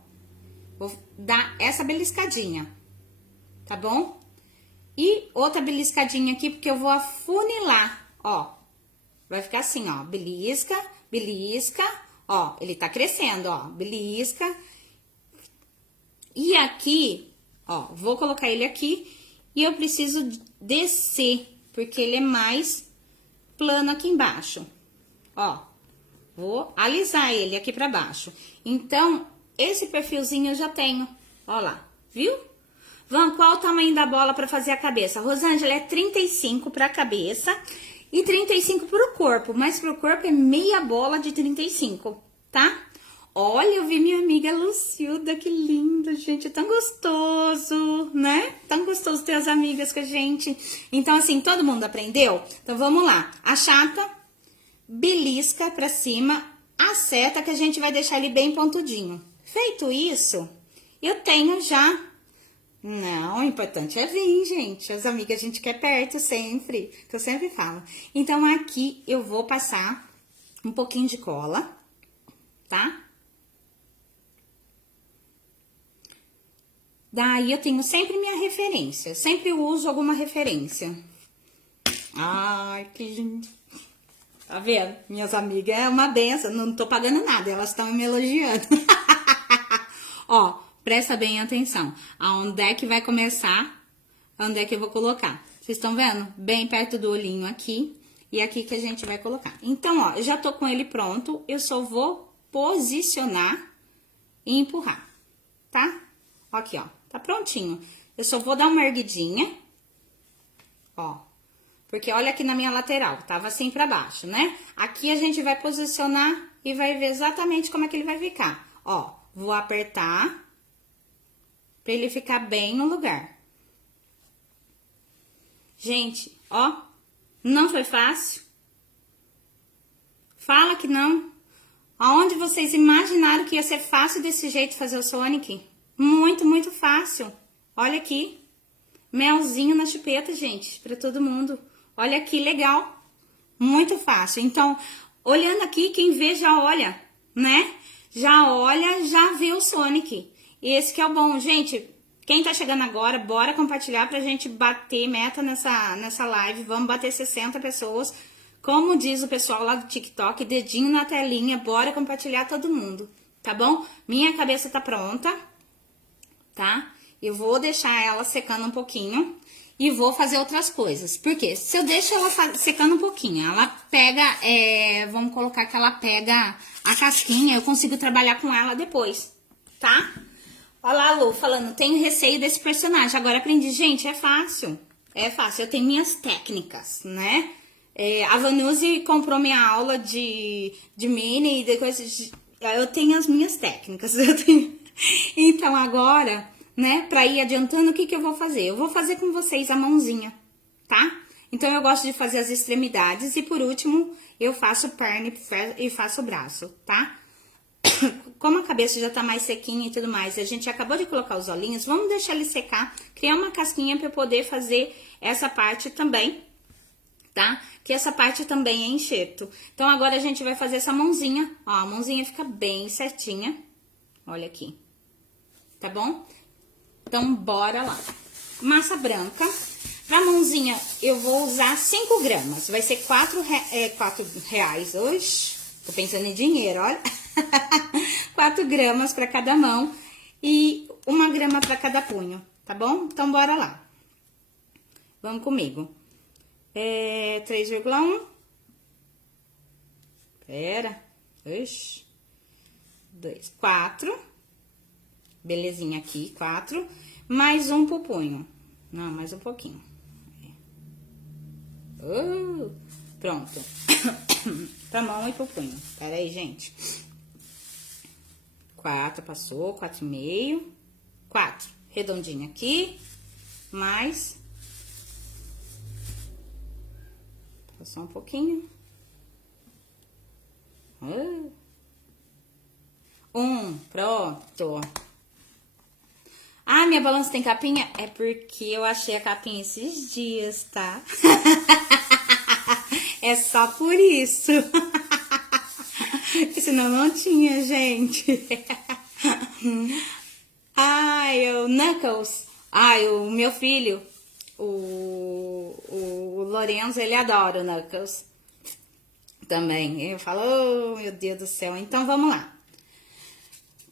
Vou dar essa beliscadinha. Tá bom? E outra beliscadinha aqui, porque eu vou afunilar, ó. Vai ficar assim, ó. Belisca, belisca. Ó, ele tá crescendo, ó. Belisca. E aqui, ó, vou colocar ele aqui. E eu preciso descer, porque ele é mais plano aqui embaixo. Ó, vou alisar ele aqui pra baixo. Então, esse perfilzinho eu já tenho. Ó lá, viu? Van, qual o tamanho da bola pra fazer a cabeça? Rosângela, é 35 pra cabeça e 35 pro corpo. Mas pro corpo é meia bola de 35, tá? Olha, eu vi minha amiga Lucilda, que linda, gente, é tão gostoso, né? Tão gostoso ter as amigas com a gente. Então, assim, todo mundo aprendeu? Então, vamos lá. Achata, belisca pra cima, acerta que a gente vai deixar ele bem pontudinho. Feito isso, eu tenho já... Não, o importante é vir, gente. As amigas a gente quer perto sempre, que eu sempre falo. Então, aqui eu vou passar um pouquinho de cola, tá? Daí eu tenho sempre minha referência, sempre uso alguma referência. Ai, que lindo. Tá vendo? Minhas amigas é uma benção, não tô pagando nada, elas estão me elogiando. Ó, presta bem atenção. Aonde é que vai começar? Onde é que eu vou colocar? Vocês estão vendo? Bem perto do olhinho aqui. E aqui que a gente vai colocar. Então, ó, eu já tô com ele pronto. Eu só vou posicionar e empurrar, tá? Aqui, ó. Tá prontinho. Eu só vou dar uma erguidinha. Ó. Porque olha aqui na minha lateral. Tava assim pra baixo, né? Aqui a gente vai posicionar e vai ver exatamente como é que ele vai ficar. Ó, vou apertar pra ele ficar bem no lugar. Gente, ó. Não foi fácil? Fala que não. Aonde vocês imaginaram que ia ser fácil desse jeito fazer o Sonic? Muito, muito fácil. Olha aqui. Melzinho na chupeta, gente, pra todo mundo. Olha que legal. Muito fácil. Então, olhando aqui, quem vê já olha, né? Já olha, já vê o Sonic. Esse que é o bom. Gente, quem tá chegando agora, bora compartilhar pra gente bater meta nessa live. Vamos bater 60 pessoas. Como diz o pessoal lá do TikTok, dedinho na telinha, bora compartilhar todo mundo, tá bom? Minha cabeça tá pronta, tá? Eu vou deixar ela secando um pouquinho e vou fazer outras coisas. Por quê? Se eu deixo ela secando um pouquinho, ela pega, vamos colocar que ela pega a casquinha, eu consigo trabalhar com ela depois, tá? Olha lá, Lu, falando, tenho receio desse personagem. Agora aprendi, gente, é fácil. É fácil, eu tenho minhas técnicas, né? A Vanuzi comprou minha aula de mini e de coisas. Eu tenho as minhas técnicas. Então agora, né, pra ir adiantando, o que eu vou fazer? Eu vou fazer com vocês a mãozinha, tá? Então eu gosto de fazer as extremidades e por último eu faço perna e faço o braço, tá? Como a cabeça já tá mais sequinha e tudo mais, a gente acabou de colocar os olhinhos, vamos deixar ele secar, criar uma casquinha pra eu poder fazer essa parte também, tá? Que essa parte também é enxerto. Então, agora a gente vai fazer essa mãozinha, ó, a mãozinha fica bem certinha, olha aqui, tá bom? Então, bora lá. Massa branca, pra mãozinha eu vou usar 5 gramas, vai ser 4 reais hoje, tô pensando em dinheiro, olha. 4 gramas pra cada mão e 1 grama pra cada punho, tá bom? Então, bora lá. Vamos comigo. 3,1. Pera. 2, 4. Belezinha aqui, 4. Mais 1 pro punho. Não, mais um pouquinho. Pronto. Pra mão e pro punho. Pera aí, gente. 4, passou, 4,5. 4. Redondinho aqui. Mais. Passou um pouquinho. 1, pronto. Ah, minha balança tem capinha? É porque eu achei a capinha esses dias, tá? É só por isso. Senão não tinha, gente. Ai, o Knuckles. Ai, o meu filho, o Lorenzo, ele adora o Knuckles. Também. Ele fala, oh, meu Deus do céu. Então, vamos lá.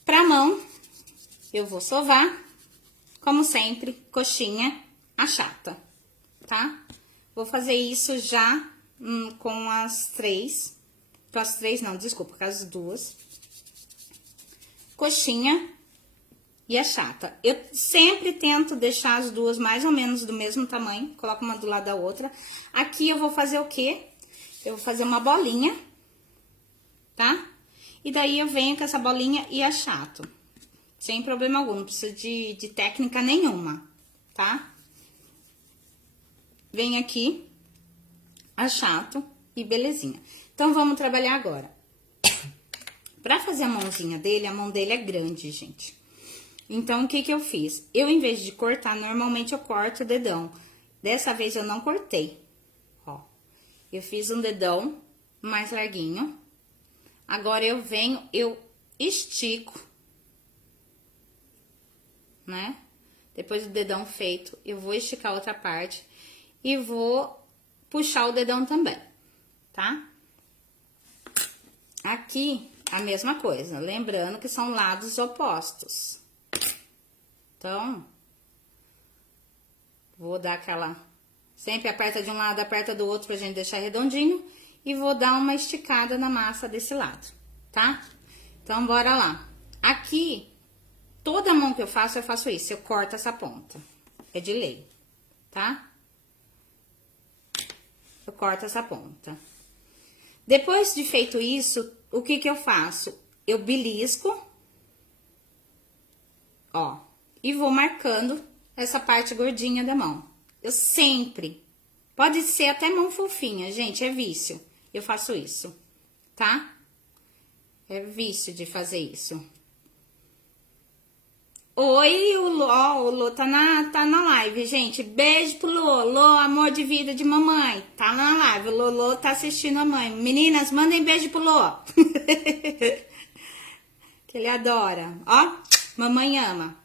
Pra mão, eu vou sovar, como sempre, coxinha achata, tá? Vou fazer isso já com as 3. Com as 3 não, desculpa, com as 2. Coxinha e achata. Eu sempre tento deixar as 2 mais ou menos do mesmo tamanho. Coloco uma do lado da outra. Aqui eu vou fazer o quê? Eu vou fazer uma bolinha, tá? E daí eu venho com essa bolinha e achato. Sem problema algum, não precisa de técnica nenhuma, tá? Venho aqui, achato e belezinha. Então, vamos trabalhar agora. Pra fazer a mãozinha dele, a mão dele é grande, gente. Então, o que eu fiz? Eu, em vez de cortar, normalmente eu corto o dedão. Dessa vez, eu não cortei. Ó, eu fiz um dedão mais larguinho, Agora eu venho, eu estico, né? Depois do dedão feito, eu vou esticar a outra parte e vou puxar o dedão também, tá? Aqui, a mesma coisa, lembrando que são lados opostos. Então, vou dar aquela... Sempre aperta de um lado, aperta do outro pra gente deixar redondinho. E vou dar uma esticada na massa desse lado, tá? Então, bora lá. Aqui, toda mão que eu faço isso. Eu corto essa ponta. É de lei, tá? Eu corto essa ponta. Depois de feito isso, o que que eu faço? Eu belisco, ó, e vou marcando essa parte gordinha da mão. Eu sempre, pode ser até mão fofinha, gente, é vício. Eu faço isso, tá? É vício de fazer isso. Oi, o Lô tá na live, gente. Beijo pro Lô, amor de vida de mamãe. Tá na live, o Lô tá assistindo a mãe. Meninas, mandem beijo pro Lô. Que ele adora. Ó, mamãe ama.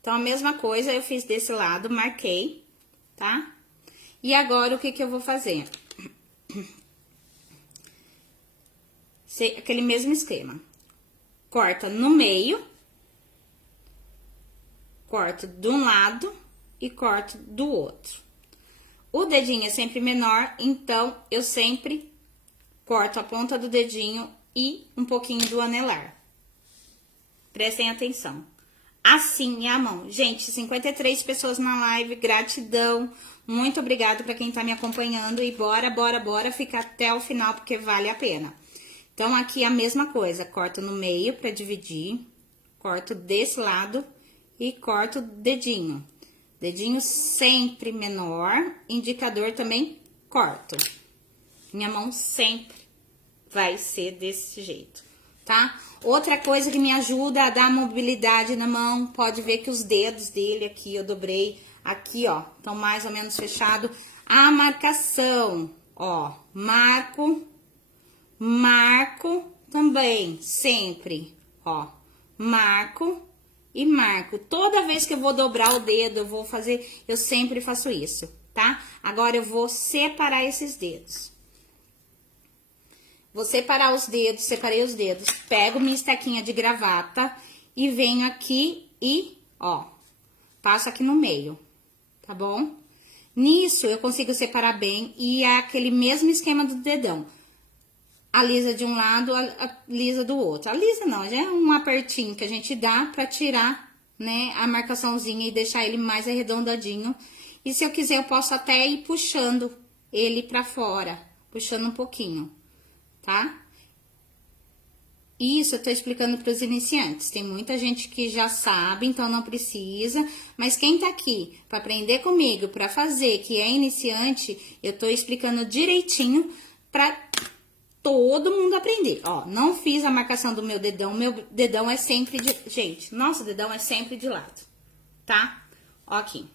Então, a mesma coisa eu fiz desse lado, marquei, tá? E agora, o que que eu vou fazer? Aquele mesmo esquema. Corta no meio. Corto de um lado e corto do outro. O dedinho é sempre menor, então eu sempre corto a ponta do dedinho e um pouquinho do anelar. Prestem atenção. Assim é a mão. Gente, 53 pessoas na live, gratidão. Muito obrigada para quem tá me acompanhando e bora ficar até o final porque vale a pena. Então, aqui a mesma coisa, corto no meio para dividir, corto desse lado e corto o dedinho. Dedinho sempre menor, indicador também corto. Minha mão sempre vai ser desse jeito, tá? Outra coisa que me ajuda a dar mobilidade na mão, pode ver que os dedos dele aqui, eu dobrei aqui, ó, estão mais ou menos fechado. A marcação, ó, marco também, sempre, ó, marco e marco. Toda vez que eu vou dobrar o dedo, eu vou fazer, eu sempre faço isso, tá? Agora eu vou separar esses dedos. Vou separar os dedos, separei os dedos. Pego minha estequinha de gravata e venho aqui e, ó, passo aqui no meio, tá bom? Nisso eu consigo separar bem e é aquele mesmo esquema do dedão. Alisa de um lado, alisa do outro. Alisa não, já é um apertinho que a gente dá pra tirar, né, a marcaçãozinha e deixar ele mais arredondadinho. E se eu quiser, eu posso até ir puxando ele pra fora, puxando um pouquinho, tá? Isso eu tô explicando pros iniciantes. Tem muita gente que já sabe, então não precisa. Mas quem tá aqui pra aprender comigo, pra fazer, que é iniciante, eu tô explicando direitinho pra todo mundo aprender. Ó, não fiz a marcação do meu dedão é sempre de... Gente, nosso dedão é sempre de lado, tá? Ó aqui.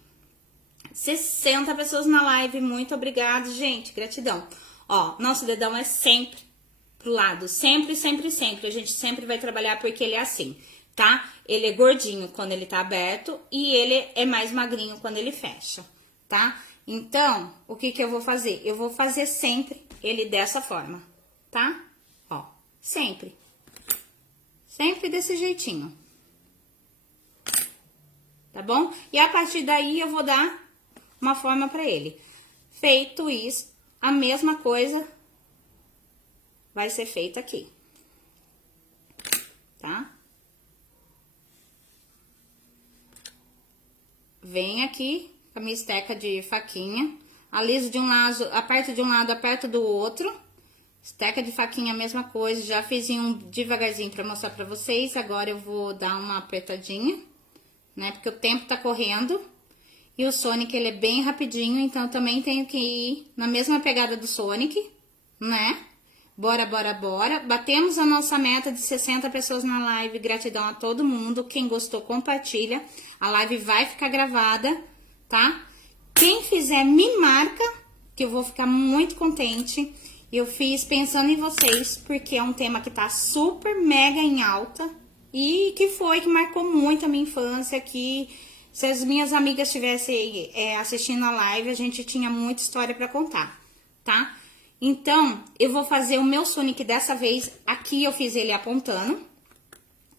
60 pessoas na live, muito obrigada, gente, gratidão. Ó, nosso dedão é sempre pro lado, sempre, sempre, sempre. A gente sempre vai trabalhar porque ele é assim, tá? Ele é gordinho quando ele tá aberto e ele é mais magrinho quando ele fecha, tá? Então, o que que eu vou fazer? Eu vou fazer sempre ele dessa forma, tá? Ó, sempre. Sempre desse jeitinho. Tá bom? E a partir daí eu vou dar uma forma pra ele. Feito isso, a mesma coisa vai ser feita aqui. Tá? Vem aqui com a minha esteca de faquinha. Aliso de um lado, aperto do outro. Esteca de faquinha, a mesma coisa. Já fiz devagarzinho pra mostrar pra vocês. Agora eu vou dar uma apertadinha, né? Porque o tempo tá correndo. E o Sonic, ele é bem rapidinho, então eu também tenho que ir na mesma pegada do Sonic, né? Bora. Batemos a nossa meta de 60 pessoas na live. Gratidão a todo mundo. Quem gostou, compartilha. A live vai ficar gravada, tá? Quem fizer, me marca, que eu vou ficar muito contente. Eu fiz pensando em vocês, porque é um tema que tá super mega em alta e que marcou muito a minha infância, que se as minhas amigas estivessem assistindo a live, a gente tinha muita história pra contar, tá? Então, eu vou fazer o meu Sonic dessa vez, aqui eu fiz ele apontando,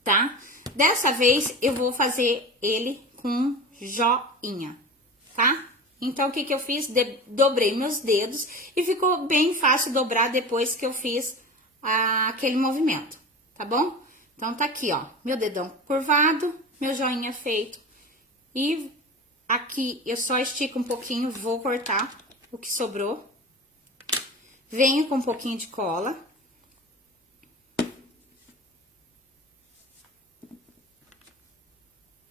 tá? Dessa vez, eu vou fazer ele com joinha, tá? Então, o que eu fiz? Dobrei meus dedos e ficou bem fácil dobrar depois que eu fiz aquele movimento, tá bom? Então, tá aqui, ó, meu dedão curvado, meu joinha feito. E aqui eu só estico um pouquinho, vou cortar o que sobrou. Venho com um pouquinho de cola.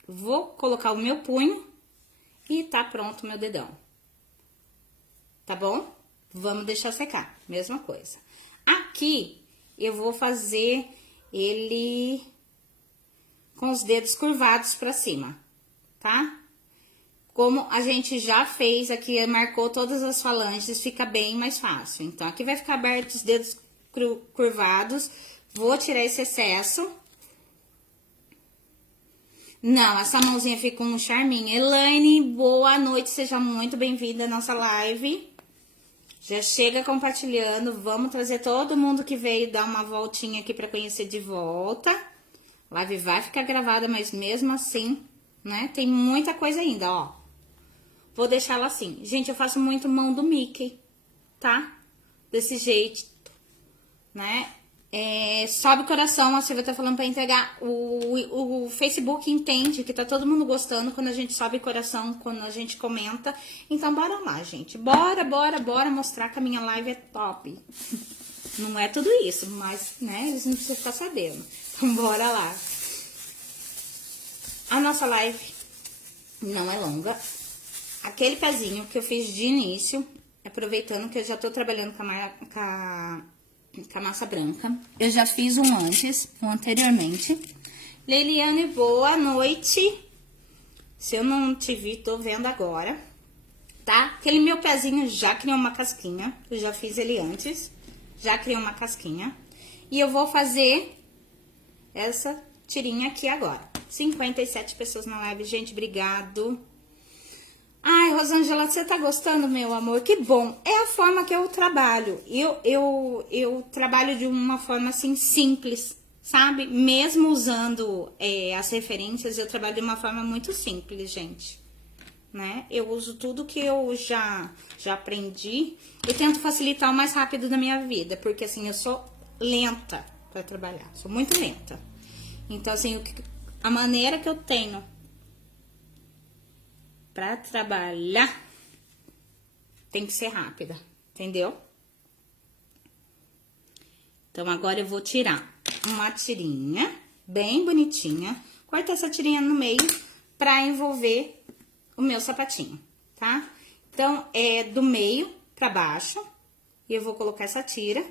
Vou colocar o meu punho e tá pronto o meu dedão. Tá bom? Vamos deixar secar, mesma coisa. Aqui eu vou fazer ele com os dedos curvados pra cima, tá? Como a gente já fez aqui, marcou todas as falanges, fica bem mais fácil. Então, aqui vai ficar aberto os dedos curvados. Vou tirar esse excesso. Não, essa mãozinha fica um charminho. Elaine, boa noite, seja muito bem-vinda à nossa live. Já chega compartilhando, vamos trazer todo mundo que veio dar uma voltinha aqui pra conhecer de volta. A live vai ficar gravada, mas mesmo assim, né, tem muita coisa ainda, ó. Vou deixar ela assim. Gente, eu faço muito mão do Mickey, tá? Desse jeito, né? Sobe o coração, a Silvia tá falando pra entregar. O Facebook entende que tá todo mundo gostando quando a gente sobe o coração, quando a gente comenta. Então, bora lá, gente. Bora mostrar que a minha live é top. Não é tudo isso, mas, né, eles não precisam ficar sabendo. Então, bora lá. A nossa live não é longa. Aquele pezinho que eu fiz de início, aproveitando que eu já tô trabalhando com a massa branca. Eu já fiz um anteriormente. Leiliane, boa noite. Se eu não te vi, tô vendo agora, tá? Aquele meu pezinho já criou uma casquinha. Eu já fiz ele antes. Já criou uma casquinha. E eu vou fazer essa tirinha aqui agora. 57 pessoas na live, gente, obrigado. Ai, Rosângela, você tá gostando, meu amor? Que bom. É a forma que eu trabalho. Eu trabalho de uma forma, assim, simples, sabe? Mesmo usando as referências, eu trabalho de uma forma muito simples, gente. Né? Eu uso tudo que eu já aprendi e tento facilitar o mais rápido da minha vida. Porque, assim, eu sou lenta pra trabalhar. Sou muito lenta. Então, assim, a maneira que eu tenho pra trabalhar tem que ser rápida, entendeu? Então, agora eu vou tirar uma tirinha bem bonitinha. Corta essa tirinha no meio pra envolver o meu sapatinho, tá? Então, é do meio pra baixo. E eu vou colocar essa tira.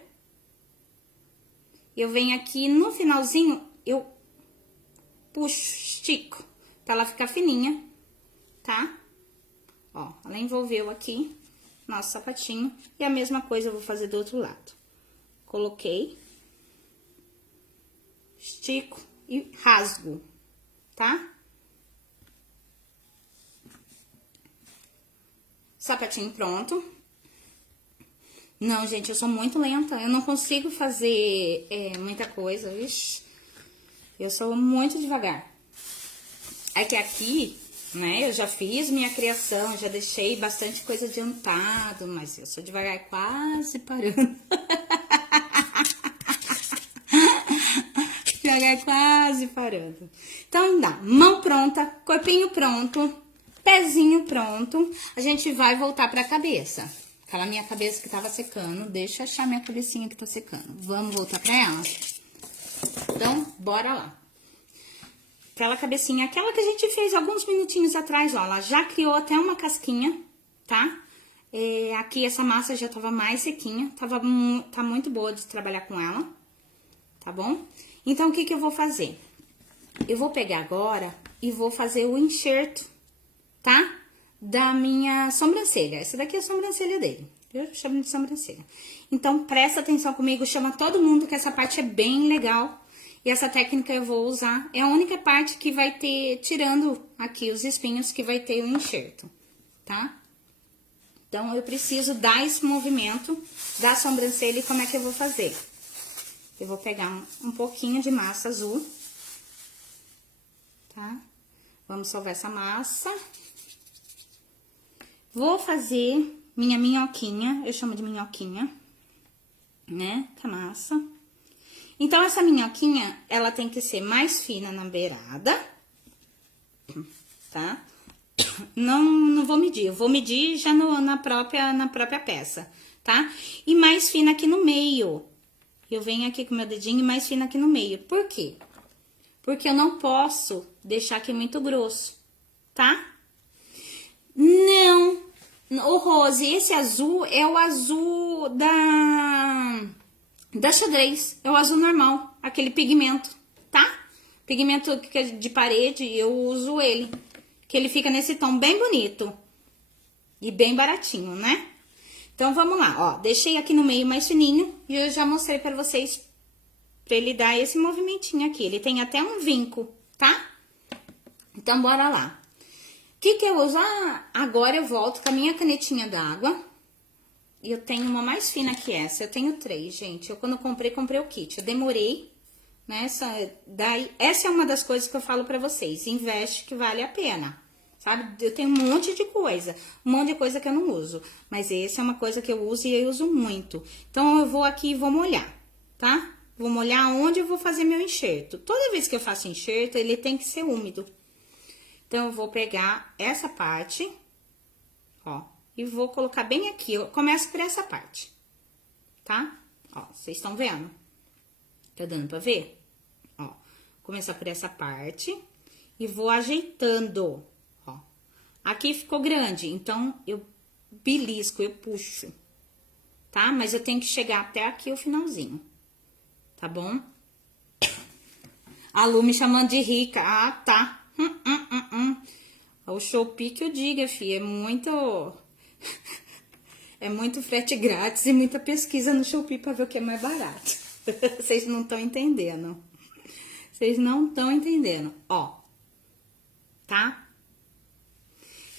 Eu venho aqui no finalzinho, eu puxo, estico, pra ela ficar fininha. Tá? Ó, ela envolveu aqui nosso sapatinho. E a mesma coisa eu vou fazer do outro lado. Coloquei. Estico e rasgo, tá? Sapatinho pronto. Não, gente, eu sou muito lenta. Eu não consigo fazer muita coisa, vixe. Eu sou muito devagar. É que aqui, né, eu já fiz minha criação, já deixei bastante coisa adiantado, mas eu sou devagar, quase parando. Devagar, quase parando. Então, dá, mão pronta, corpinho pronto, pezinho pronto. A gente vai voltar pra cabeça. Aquela minha cabeça que tava secando, deixa eu achar minha cabecinha que tá secando. Vamos voltar pra ela? Então, bora lá. Aquela cabecinha, aquela que a gente fez alguns minutinhos atrás, ó, ela já criou até uma casquinha, tá? Aqui essa massa já tava mais sequinha, tá muito boa de trabalhar com ela, tá bom? Então, o que que eu vou fazer? Eu vou pegar agora e vou fazer o enxerto, tá? da minha sobrancelha. Essa daqui é a sobrancelha dele. Eu chamo de sobrancelha. Então, presta atenção comigo, chama todo mundo que essa parte é bem legal. E essa técnica eu vou usar. É a única parte que vai ter, tirando aqui os espinhos, que vai ter o enxerto, tá? Então, eu preciso dar esse movimento da sobrancelha e como é que eu vou fazer? Eu vou pegar um pouquinho de massa azul, tá? Vamos solver essa massa. Vou fazer minha minhoquinha, eu chamo de minhoquinha, né? Com a massa. Então, essa minhoquinha, ela tem que ser mais fina na beirada, tá? Não vou medir, eu vou medir já na própria peça, tá? E mais fina aqui no meio. Eu venho aqui com meu dedinho e mais fina aqui no meio. Por quê? Porque eu não posso deixar aqui muito grosso, tá? Não, o Rose, esse azul é o azul da xadrez, é o azul normal, aquele pigmento, tá? Pigmento que é de parede, eu uso ele, que ele fica nesse tom bem bonito e bem baratinho, né? Então, vamos lá, ó, deixei aqui no meio mais fininho e eu já mostrei pra vocês, pra ele dar esse movimentinho aqui, ele tem até um vinco, tá? Então, bora lá. O que eu uso? Ah, agora eu volto com a minha canetinha d'água. E eu tenho uma mais fina que essa. Eu tenho 3, gente. Eu, quando comprei o kit. Eu demorei, né? Essa é uma das coisas que eu falo pra vocês. Investe que vale a pena, sabe? Eu tenho um monte de coisa. Um monte de coisa que eu não uso. Mas essa é uma coisa que eu uso e eu uso muito. Então, eu vou aqui e vou molhar, tá? Vou molhar onde eu vou fazer meu enxerto. Toda vez que eu faço enxerto, ele tem que ser úmido. Então, eu vou pegar essa parte, ó, e vou colocar bem aqui. Eu começo por essa parte, tá? Ó, vocês estão vendo? Tá dando pra ver? Ó, começar por essa parte e vou ajeitando, ó. Aqui ficou grande, então, eu belisco, eu puxo, tá? Mas eu tenho que chegar até aqui o finalzinho, tá bom? A Lu me chamando de rica. Ah, tá. O Shopee que eu diga, filha, é muito... é muito frete grátis e muita pesquisa no Shopee pra ver o que é mais barato. Vocês não estão entendendo. Vocês não estão entendendo. Ó, tá?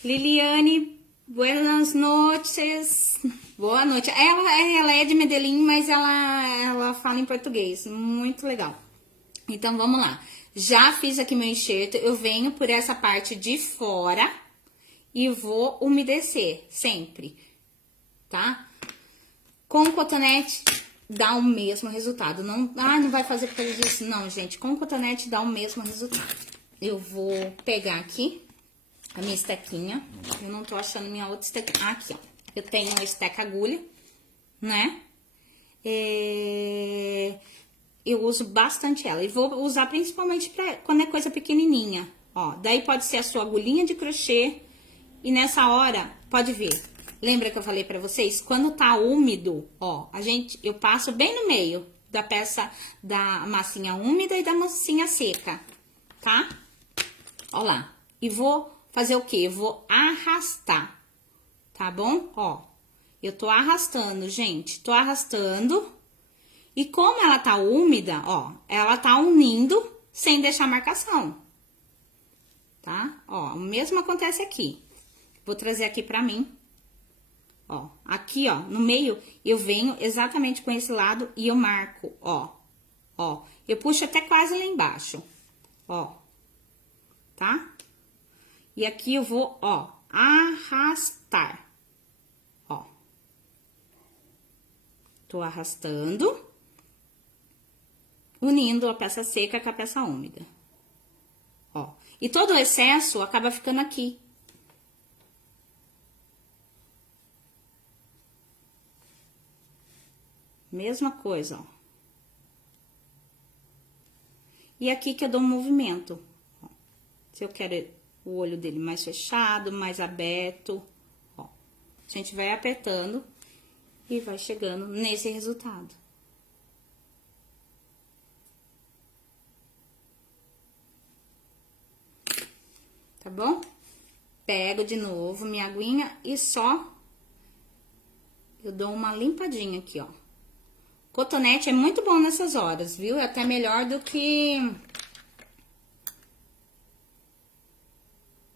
Liliane, buenas noches. Boa noite. Ela é de Medellín, mas ela fala em português. Muito legal. Então, vamos lá. Já fiz aqui meu enxerto, eu venho por essa parte de fora e vou umedecer sempre, tá? Com o cotonete dá o mesmo resultado. Não vai fazer por causa disso. Não, gente, com o cotonete dá o mesmo resultado. Eu vou pegar aqui a minha estequinha. Eu não tô achando minha outra estequinha. Aqui, ó. Eu tenho uma esteca agulha, né? Eu uso bastante ela. E vou usar principalmente quando é coisa pequenininha, ó. Daí pode ser a sua agulhinha de crochê. E nessa hora, pode ver. Lembra que eu falei pra vocês? Quando tá úmido, ó, eu passo bem no meio da peça da massinha úmida e da massinha seca, tá? Ó lá. E vou fazer o quê? Eu vou arrastar, tá bom? Ó, eu tô arrastando, gente. Tô arrastando. E como ela tá úmida, ó, ela tá unindo sem deixar marcação, tá? Ó, o mesmo acontece aqui. Vou trazer aqui pra mim. Ó, aqui, ó, no meio, eu venho exatamente com esse lado e eu marco, ó. Ó, eu puxo até quase lá embaixo, ó. Tá? E aqui eu vou, ó, arrastar. Ó. Tô arrastando. Unindo a peça seca com a peça úmida. Ó. E todo o excesso acaba ficando aqui. Mesma coisa, ó. E aqui que eu dou um movimento. Ó. Se eu quero o olho dele mais fechado, mais aberto, ó. A gente vai apertando e vai chegando nesse resultado. Tá bom? Pego de novo minha aguinha e só eu dou uma limpadinha aqui, ó. Cotonete é muito bom nessas horas, viu? É até melhor do que...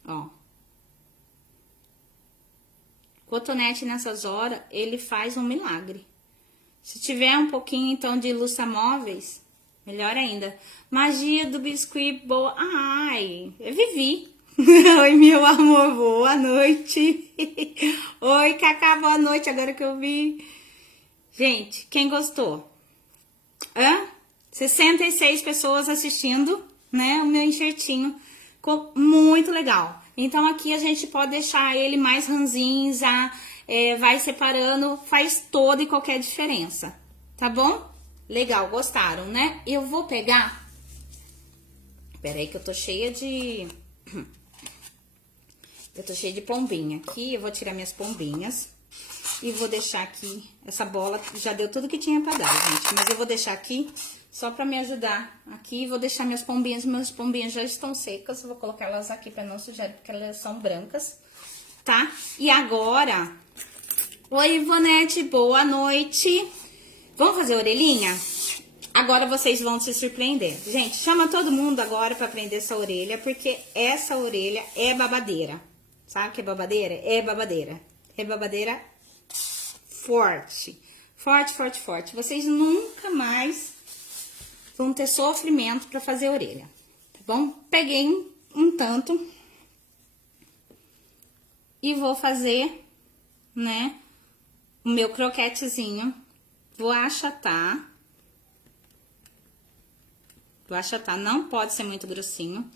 Ó. Cotonete nessas horas, ele faz um milagre. Se tiver um pouquinho, então, de lustra-móveis, melhor ainda. Magia do biscuit boa. Ai, eu vivi. Oi, meu amor, boa noite. Oi, Cacá, boa noite, agora que eu vi. Gente, quem gostou? 66 pessoas assistindo, né? O meu enxertinho. Ficou muito legal. Então, aqui a gente pode deixar ele mais ranzinza, vai separando, faz toda e qualquer diferença. Tá bom? Legal, gostaram, né? Eu vou pegar... Pera aí que eu tô cheia de... Eu tô cheia de pombinha aqui, eu vou tirar minhas pombinhas e vou deixar aqui, essa bola já deu tudo que tinha pra dar, gente, mas eu vou deixar aqui só pra me ajudar aqui, vou deixar meus pombinhas já estão secas, vou colocar elas aqui pra não sujar, porque elas são brancas, tá? E agora, oi Ivonete, boa noite, vamos fazer orelhinha? Agora vocês vão se surpreender. Gente, chama todo mundo agora pra prender essa orelha, porque essa orelha é babadeira. Sabe o que é babadeira? É babadeira. É babadeira forte. Forte, forte, forte. Vocês nunca mais vão ter sofrimento pra fazer a orelha. Tá bom? Peguei um tanto. E vou fazer, né, o meu croquetezinho. Vou achatar. Vou achatar. Não pode ser muito grossinho.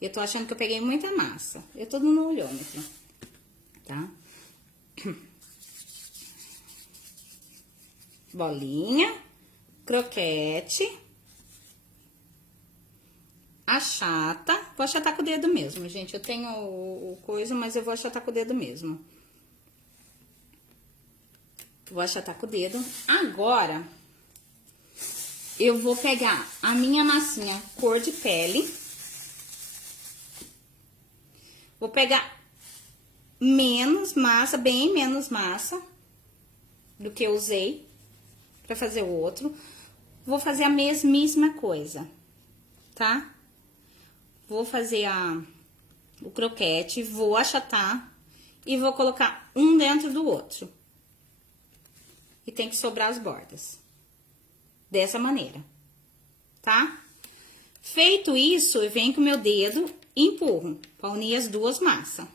Eu tô achando que eu peguei muita massa. Eu tô no olhômetro, tá? Bolinha, croquete, achata. Vou achatar com o dedo mesmo, gente. Eu tenho o coisa, mas eu vou achatar com o dedo mesmo. Vou achatar com o dedo. Agora, eu vou pegar a minha massinha cor de pele. Vou pegar menos massa, bem menos massa do que eu usei pra fazer o outro. Vou fazer a mesmíssima coisa, tá? Vou fazer o croquete, vou achatar e vou colocar um dentro do outro. E tem que sobrar as bordas. Dessa maneira, tá? Feito isso, eu venho com o meu dedo e empurro pra unir as duas massas.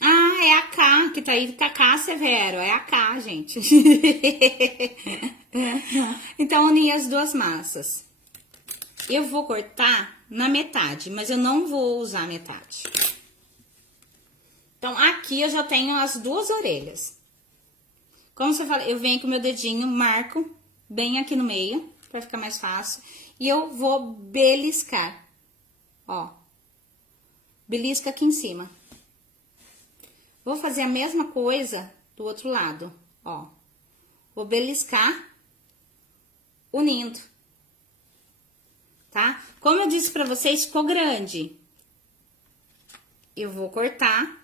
Ah, é a K que tá aí, Cacá Severo, é a K, gente. Então, unir as duas massas. Eu vou cortar na metade, mas eu não vou usar a metade. Então, aqui eu já tenho as duas orelhas. Como você fala, eu venho com o meu dedinho, marco bem aqui no meio, pra ficar mais fácil. E eu vou beliscar, ó. Belisca aqui em cima. Vou fazer a mesma coisa do outro lado, ó. Vou beliscar, unindo, tá? Como eu disse pra vocês, ficou grande. Eu vou cortar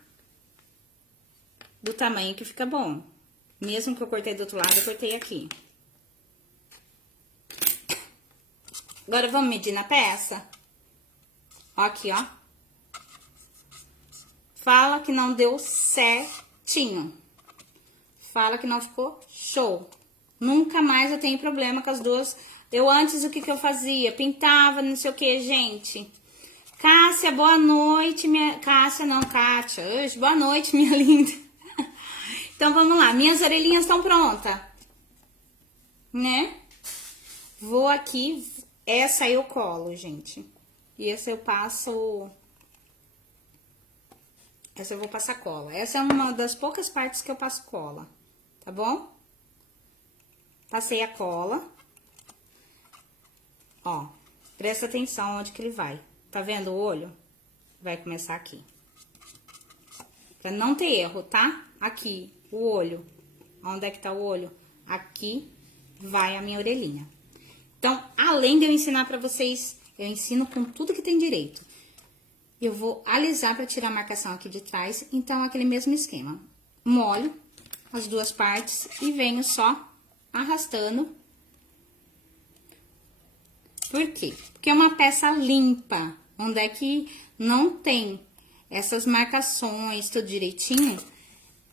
do tamanho que fica bom. Mesmo que eu cortei do outro lado, eu cortei aqui. Agora, vamos medir na peça? Ó, aqui, ó. Fala que não deu certinho. Fala que não ficou show. Nunca mais eu tenho problema com as duas. Eu antes, o que que eu fazia? Pintava, não sei o que, gente. Cássia, boa noite, minha... Cássia, não, Kátia. Hoje, boa noite, minha linda. Então, vamos lá. Minhas orelhinhas estão prontas. Né? Vou aqui... Essa eu colo, gente. E essa eu passo... Essa eu vou passar cola. Essa é uma das poucas partes que eu passo cola. Tá bom? Passei a cola. Ó, presta atenção onde que ele vai. Tá vendo o olho? Vai começar aqui. Pra não ter erro, tá? Aqui, o olho. Onde é que tá o olho? Aqui vai a minha orelhinha. Então, além de eu ensinar pra vocês, eu ensino com tudo que tem direito. eu vou alisar pra tirar a marcação aqui de trás. Então, aquele mesmo esquema. Molho as duas partes e venho só arrastando. Por quê? Porque é uma peça limpa, onde é que não tem essas marcações, tudo direitinho,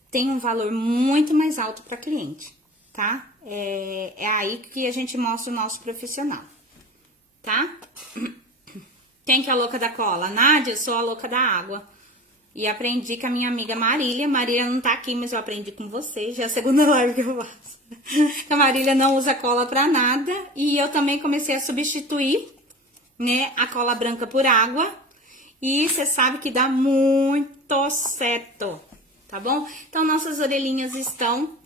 tem um valor muito mais alto para cliente, tá? É aí que a gente mostra o nosso profissional, tá? Quem que é a louca da cola? Nádia, eu sou a louca da água. E aprendi com a minha amiga Marília. Marília não tá aqui, mas eu aprendi com você. Já é a segunda live que eu faço. A Marília não usa cola pra nada. E eu também comecei a substituir, né, a cola branca por água. E você sabe que dá muito certo, tá bom? Então, nossas orelhinhas estão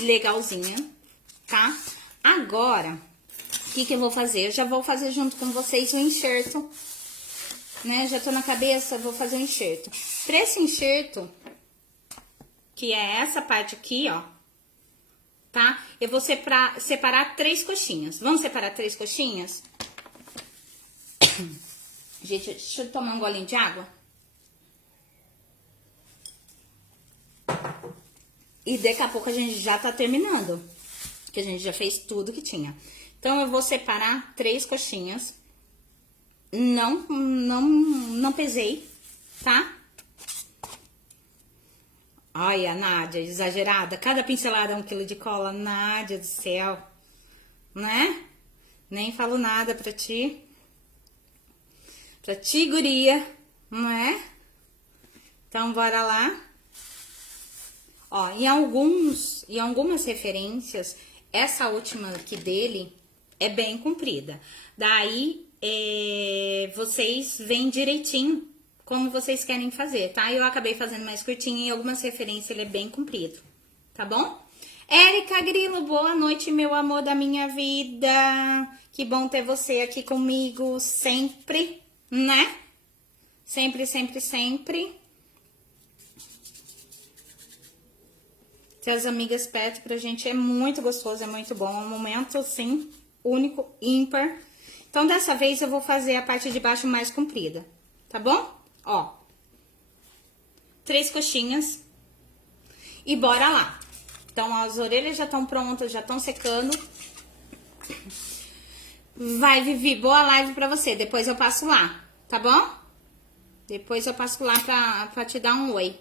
legalzinhas, tá? Agora, o que eu vou fazer? Eu já vou fazer junto com vocês o enxerto, né? Já tô na cabeça, vou fazer o enxerto. Pra esse enxerto, que é essa parte aqui, ó, tá? Eu vou separar 3 coxinhas. Vamos separar 3 coxinhas? Gente, deixa eu tomar um golinho de água. E daqui a pouco a gente já tá terminando, que a gente já fez tudo que tinha. Então, eu vou separar 3 coxinhas. Não pesei, tá? Olha, Nádia, exagerada. Cada pincelada é 1 quilo de cola. Nádia do céu, né? Nem falo nada pra ti. Pra ti, guria, não é? Então, bora lá. Ó, em algumas referências, essa última aqui dele é bem comprida. Daí, vocês veem direitinho como vocês querem fazer, tá? Eu acabei fazendo mais curtinho, em algumas referências ele é bem comprido, tá bom? Érica Grilo, boa noite, meu amor da minha vida. Que bom ter você aqui comigo sempre, né? Sempre, sempre, sempre. Ter as amigas perto pra gente é muito gostoso, é muito bom. É um momento, assim, único, ímpar. Então, dessa vez, eu vou fazer a parte de baixo mais comprida, tá bom? Ó, 3 coxinhas e bora lá. Então, as orelhas já estão prontas, já estão secando. Vai, Vivi, boa live pra você. Depois eu passo lá, tá bom? Depois eu passo lá pra te dar um oi.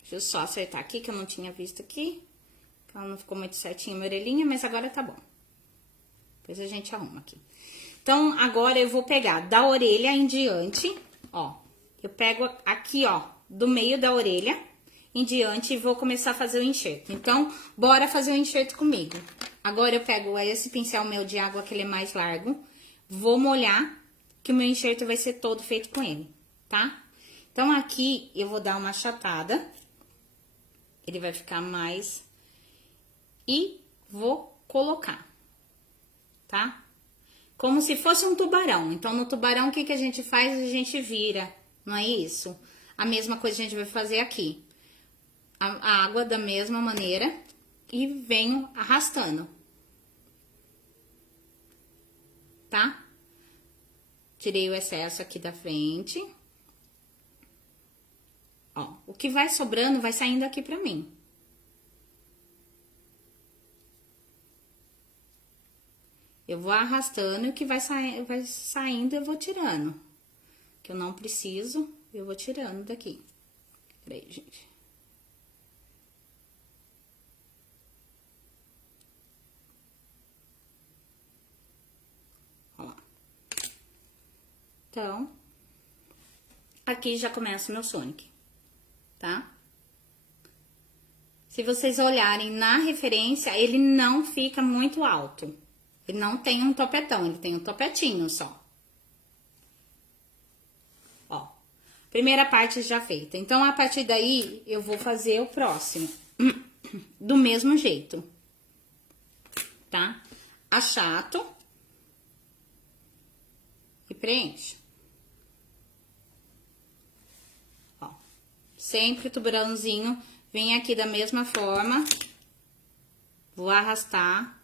Deixa eu só acertar aqui, que eu não tinha visto aqui. Ela não ficou muito certinha a minha orelhinha, mas agora tá bom. Depois a gente arruma aqui. Então, agora eu vou pegar da orelha em diante, ó. Eu pego aqui, ó, do meio da orelha em diante e vou começar a fazer o enxerto. Então, bora fazer o enxerto comigo. Agora eu pego esse pincel meu de água, que ele é mais largo. Vou molhar, que o meu enxerto vai ser todo feito com ele, tá? Então, aqui eu vou dar uma achatada. Ele vai ficar mais... E vou colocar, tá? Como se fosse um tubarão. Então, no tubarão, o que a gente faz? A gente vira, não é isso? A mesma coisa a gente vai fazer aqui. A água da mesma maneira e venho arrastando. Tá? Tirei o excesso aqui da frente. Ó, o que vai sobrando vai saindo aqui pra mim. Eu vou arrastando e o que vai saindo eu vou tirando. Que eu não preciso, eu vou tirando daqui. Peraí, gente. Ó lá. Então, aqui já começa o meu Sonic, tá? Se vocês olharem na referência, ele não fica muito alto. Ele não tem um topetão, ele tem um topetinho só. Ó, primeira parte já feita. Então, a partir daí, eu vou fazer o próximo. Do mesmo jeito. Tá? Achato. E preencho. Ó, sempre o tubarãozinho vem aqui da mesma forma. Vou arrastar.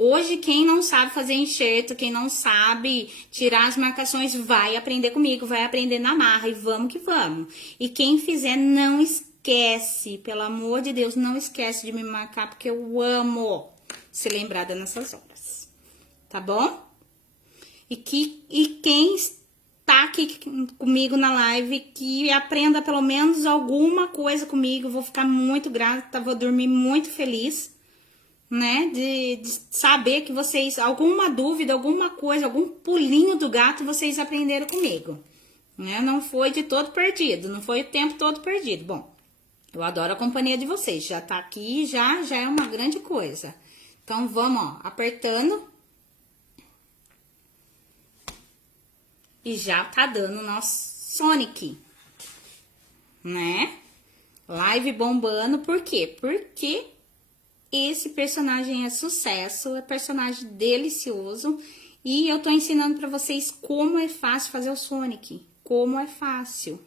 Hoje, quem não sabe fazer enxerto, quem não sabe tirar as marcações, vai aprender comigo, vai aprender na marra e vamos que vamos. E quem fizer, não esquece, pelo amor de Deus, não esquece de me marcar, porque eu amo ser lembrada nessas horas, tá bom? E quem está aqui comigo na live, que aprenda pelo menos alguma coisa comigo, vou ficar muito grata, vou dormir muito feliz, né, de saber que vocês, alguma dúvida, alguma coisa, algum pulinho do gato, vocês aprenderam comigo, né, não foi de todo perdido, não foi o tempo todo perdido. Bom, eu adoro a companhia de vocês, já tá aqui, já é uma grande coisa. Então, vamos, ó, apertando. E já tá dando o nosso Sonic, né, live bombando, por quê? Porque esse personagem é sucesso, é personagem delicioso e eu tô ensinando pra vocês como é fácil fazer o Sonic, como é fácil,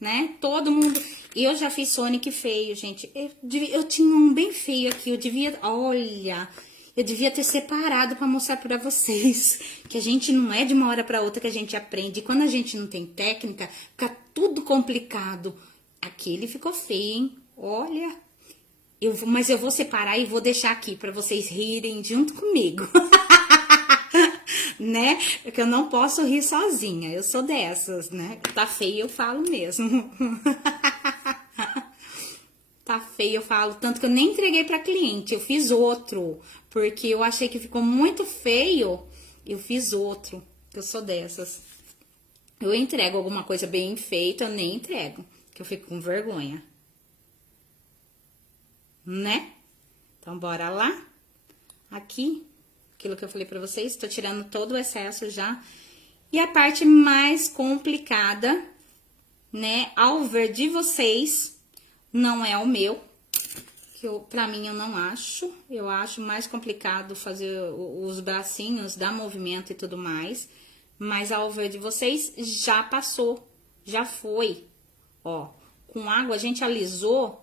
né? Todo mundo, eu já fiz Sonic feio, gente, eu tinha um bem feio aqui, eu devia ter separado pra mostrar pra vocês que a gente não é de uma hora pra outra que a gente aprende, e quando a gente não tem técnica, fica tudo complicado. Aqui ele ficou feio, hein? Olha... mas eu vou separar e vou deixar aqui pra vocês rirem junto comigo. Né? Porque eu não posso rir sozinha. Eu sou dessas, né? Tá feio, eu falo mesmo. Tá feio, eu falo. Tanto que eu nem entreguei pra cliente. Eu fiz outro. Porque eu achei que ficou muito feio. Eu fiz outro. Eu sou dessas. Eu entrego alguma coisa bem feita, eu nem entrego. Que eu fico com vergonha. Né? Então, bora lá. Aqui, aquilo que eu falei pra vocês, tô tirando todo o excesso já. E a parte mais complicada, né, ao ver de vocês, não é o meu. Que pra mim eu não acho. Eu acho mais complicado fazer os bracinhos, dar movimento e tudo mais. Mas ao ver de vocês, já passou. Já foi. Ó, com água a gente alisou.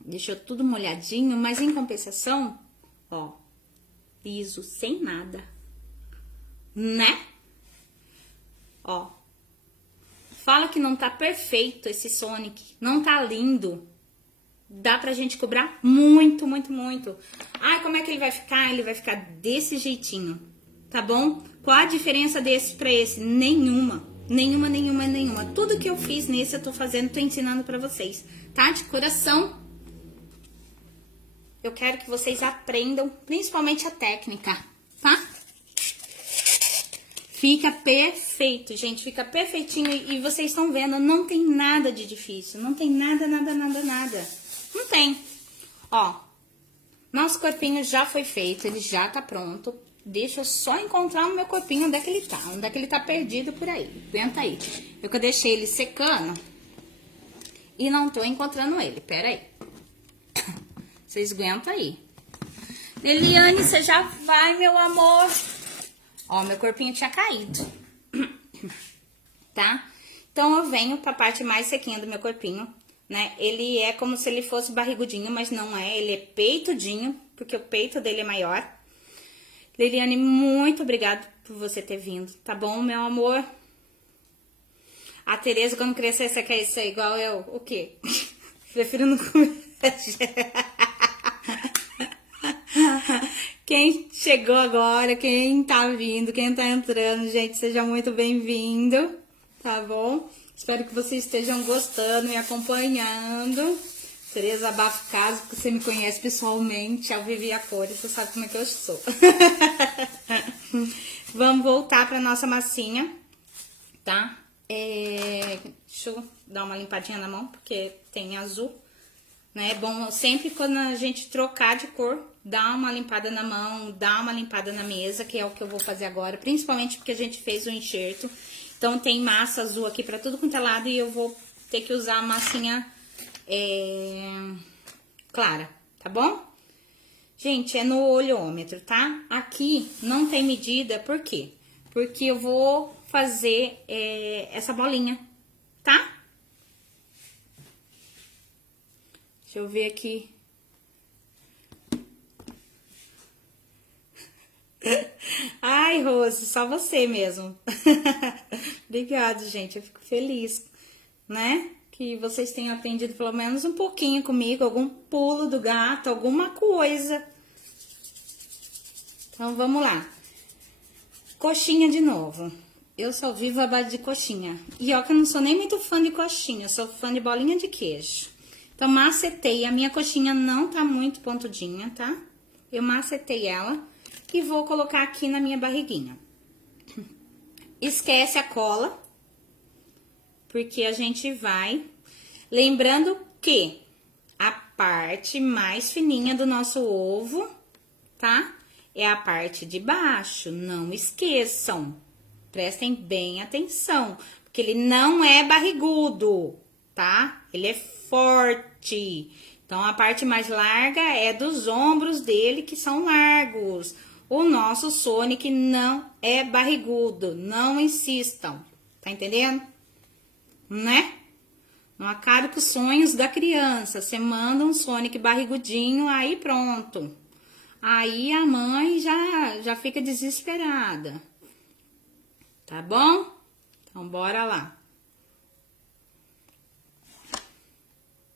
Deixou tudo molhadinho, mas em compensação, ó, liso, sem nada, né? Ó, fala que não tá perfeito esse Sonic, não tá lindo. Dá pra gente cobrar muito, muito, muito. Ai, como é que ele vai ficar? Ele vai ficar desse jeitinho, tá bom? Qual a diferença desse pra esse? Nenhuma. Nenhuma, nenhuma, nenhuma. Tudo que eu fiz nesse eu tô fazendo, tô ensinando pra vocês, tá? De coração. Eu quero que vocês aprendam, principalmente a técnica, tá? Fica perfeito, gente, fica perfeitinho. E vocês estão vendo, não tem nada de difícil. Não tem nada, nada, nada, nada. Não tem. Ó, nosso corpinho já foi feito, ele já tá pronto. Deixa eu só encontrar o meu corpinho, onde é que ele tá. Onde é que ele tá perdido por aí. Aguenta aí. Eu que deixei ele secando e não tô encontrando ele. Pera aí. Vocês aguentam aí. Eliane, você já vai, meu amor. Ó, meu corpinho tinha caído. Tá? Então, eu venho pra parte mais sequinha do meu corpinho, né? Ele é como se ele fosse barrigudinho, mas não é. Ele é peitudinho, porque o peito dele é maior. Liliane, muito obrigada por você ter vindo, tá bom, meu amor? A Tereza, quando crescer, você quer ser igual eu? O quê? Prefiro não comer. Quem chegou agora, quem tá vindo, quem tá entrando, gente, seja muito bem-vindo, tá bom? Espero que vocês estejam gostando e acompanhando. Tereza Abafo Caso, que você me conhece pessoalmente, ao vivo e a cores, você sabe como é que eu sou. Vamos voltar pra nossa massinha, tá? Deixa eu dar uma limpadinha na mão, porque tem azul. É bom sempre quando a gente trocar de cor, dar uma limpada na mão, dar uma limpada na mesa, que é o que eu vou fazer agora, principalmente porque a gente fez o enxerto. Então tem massa azul aqui pra tudo quanto é lado e eu vou ter que usar a massinha clara, tá bom? Gente, é no olhômetro, tá? Aqui não tem medida, por quê? Porque eu vou fazer essa bolinha, tá? Deixa eu ver aqui. Ai, Rose, só você mesmo. Obrigada, gente. Eu fico feliz, né? Que vocês tenham aprendido pelo menos um pouquinho comigo, algum pulo do gato, alguma coisa. Então vamos lá. Coxinha de novo. Eu só vivo a base de coxinha. E ó, que eu não sou nem muito fã de coxinha, eu sou fã de bolinha de queijo. Então, macetei. A minha coxinha não tá muito pontudinha, tá? Eu macetei ela e vou colocar aqui na minha barriguinha. Esquece a cola, porque a gente vai... Lembrando que a parte mais fininha do nosso ovo, tá? É a parte de baixo, não esqueçam. Prestem bem atenção, porque ele não é barrigudo, tá? Ele é forte. Então, a parte mais larga é dos ombros dele, que são largos. O nosso Sonic não é barrigudo, não insistam. Tá entendendo? Né? Não acabe com os sonhos da criança. Você manda um Sonic barrigudinho, aí pronto. Aí a mãe já fica desesperada. Tá bom? Então, bora lá.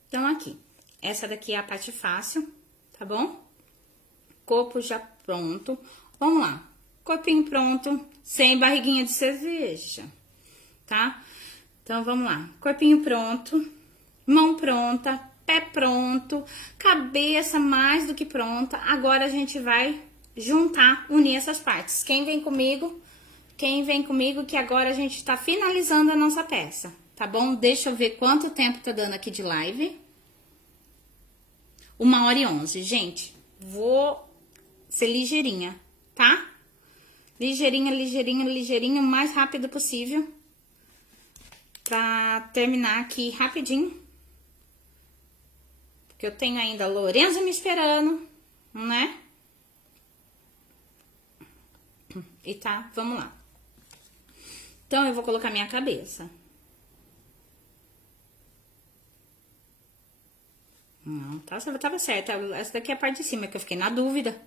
Então, aqui. Essa daqui é a parte fácil, tá bom? Corpo já pronto. Vamos lá. Corpinho pronto, sem barriguinha de cerveja, tá? Então, vamos lá. Corpinho pronto, mão pronta, pé pronto, cabeça mais do que pronta. Agora, a gente vai juntar, unir essas partes. Quem vem comigo? Quem vem comigo que agora a gente tá finalizando a nossa peça, tá bom? Deixa eu ver quanto tempo tá dando aqui de live. 1h11, gente. Vou ser ligeirinha, tá? Ligeirinha, ligeirinha, ligeirinha, o mais rápido possível. Pra terminar aqui rapidinho. Porque eu tenho ainda a Lorenza me esperando, né? E tá, vamos lá. Então, eu vou colocar minha cabeça. Não, tá, tava certo. Essa daqui é a parte de cima, que eu fiquei na dúvida,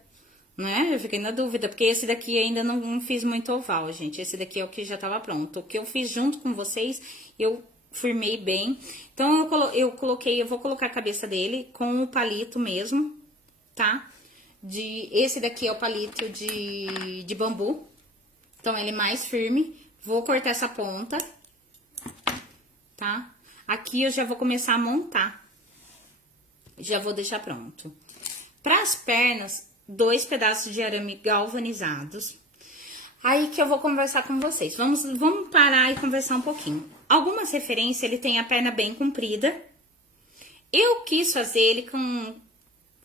né? Eu fiquei na dúvida, porque esse daqui ainda não fiz muito oval, gente. Esse daqui é o que já tava pronto. O que eu fiz junto com vocês, eu firmei bem. Então, eu vou colocar a cabeça dele com o palito mesmo, tá? Esse daqui é o palito de bambu. Então, ele é mais firme. Vou cortar essa ponta, tá? Aqui eu já vou começar a montar. Já vou deixar pronto. Para as pernas, 2 pedaços de arame galvanizados. Aí que eu vou conversar com vocês. Vamos parar e conversar um pouquinho. Algumas referências, ele tem a perna bem comprida. Eu quis fazer ele com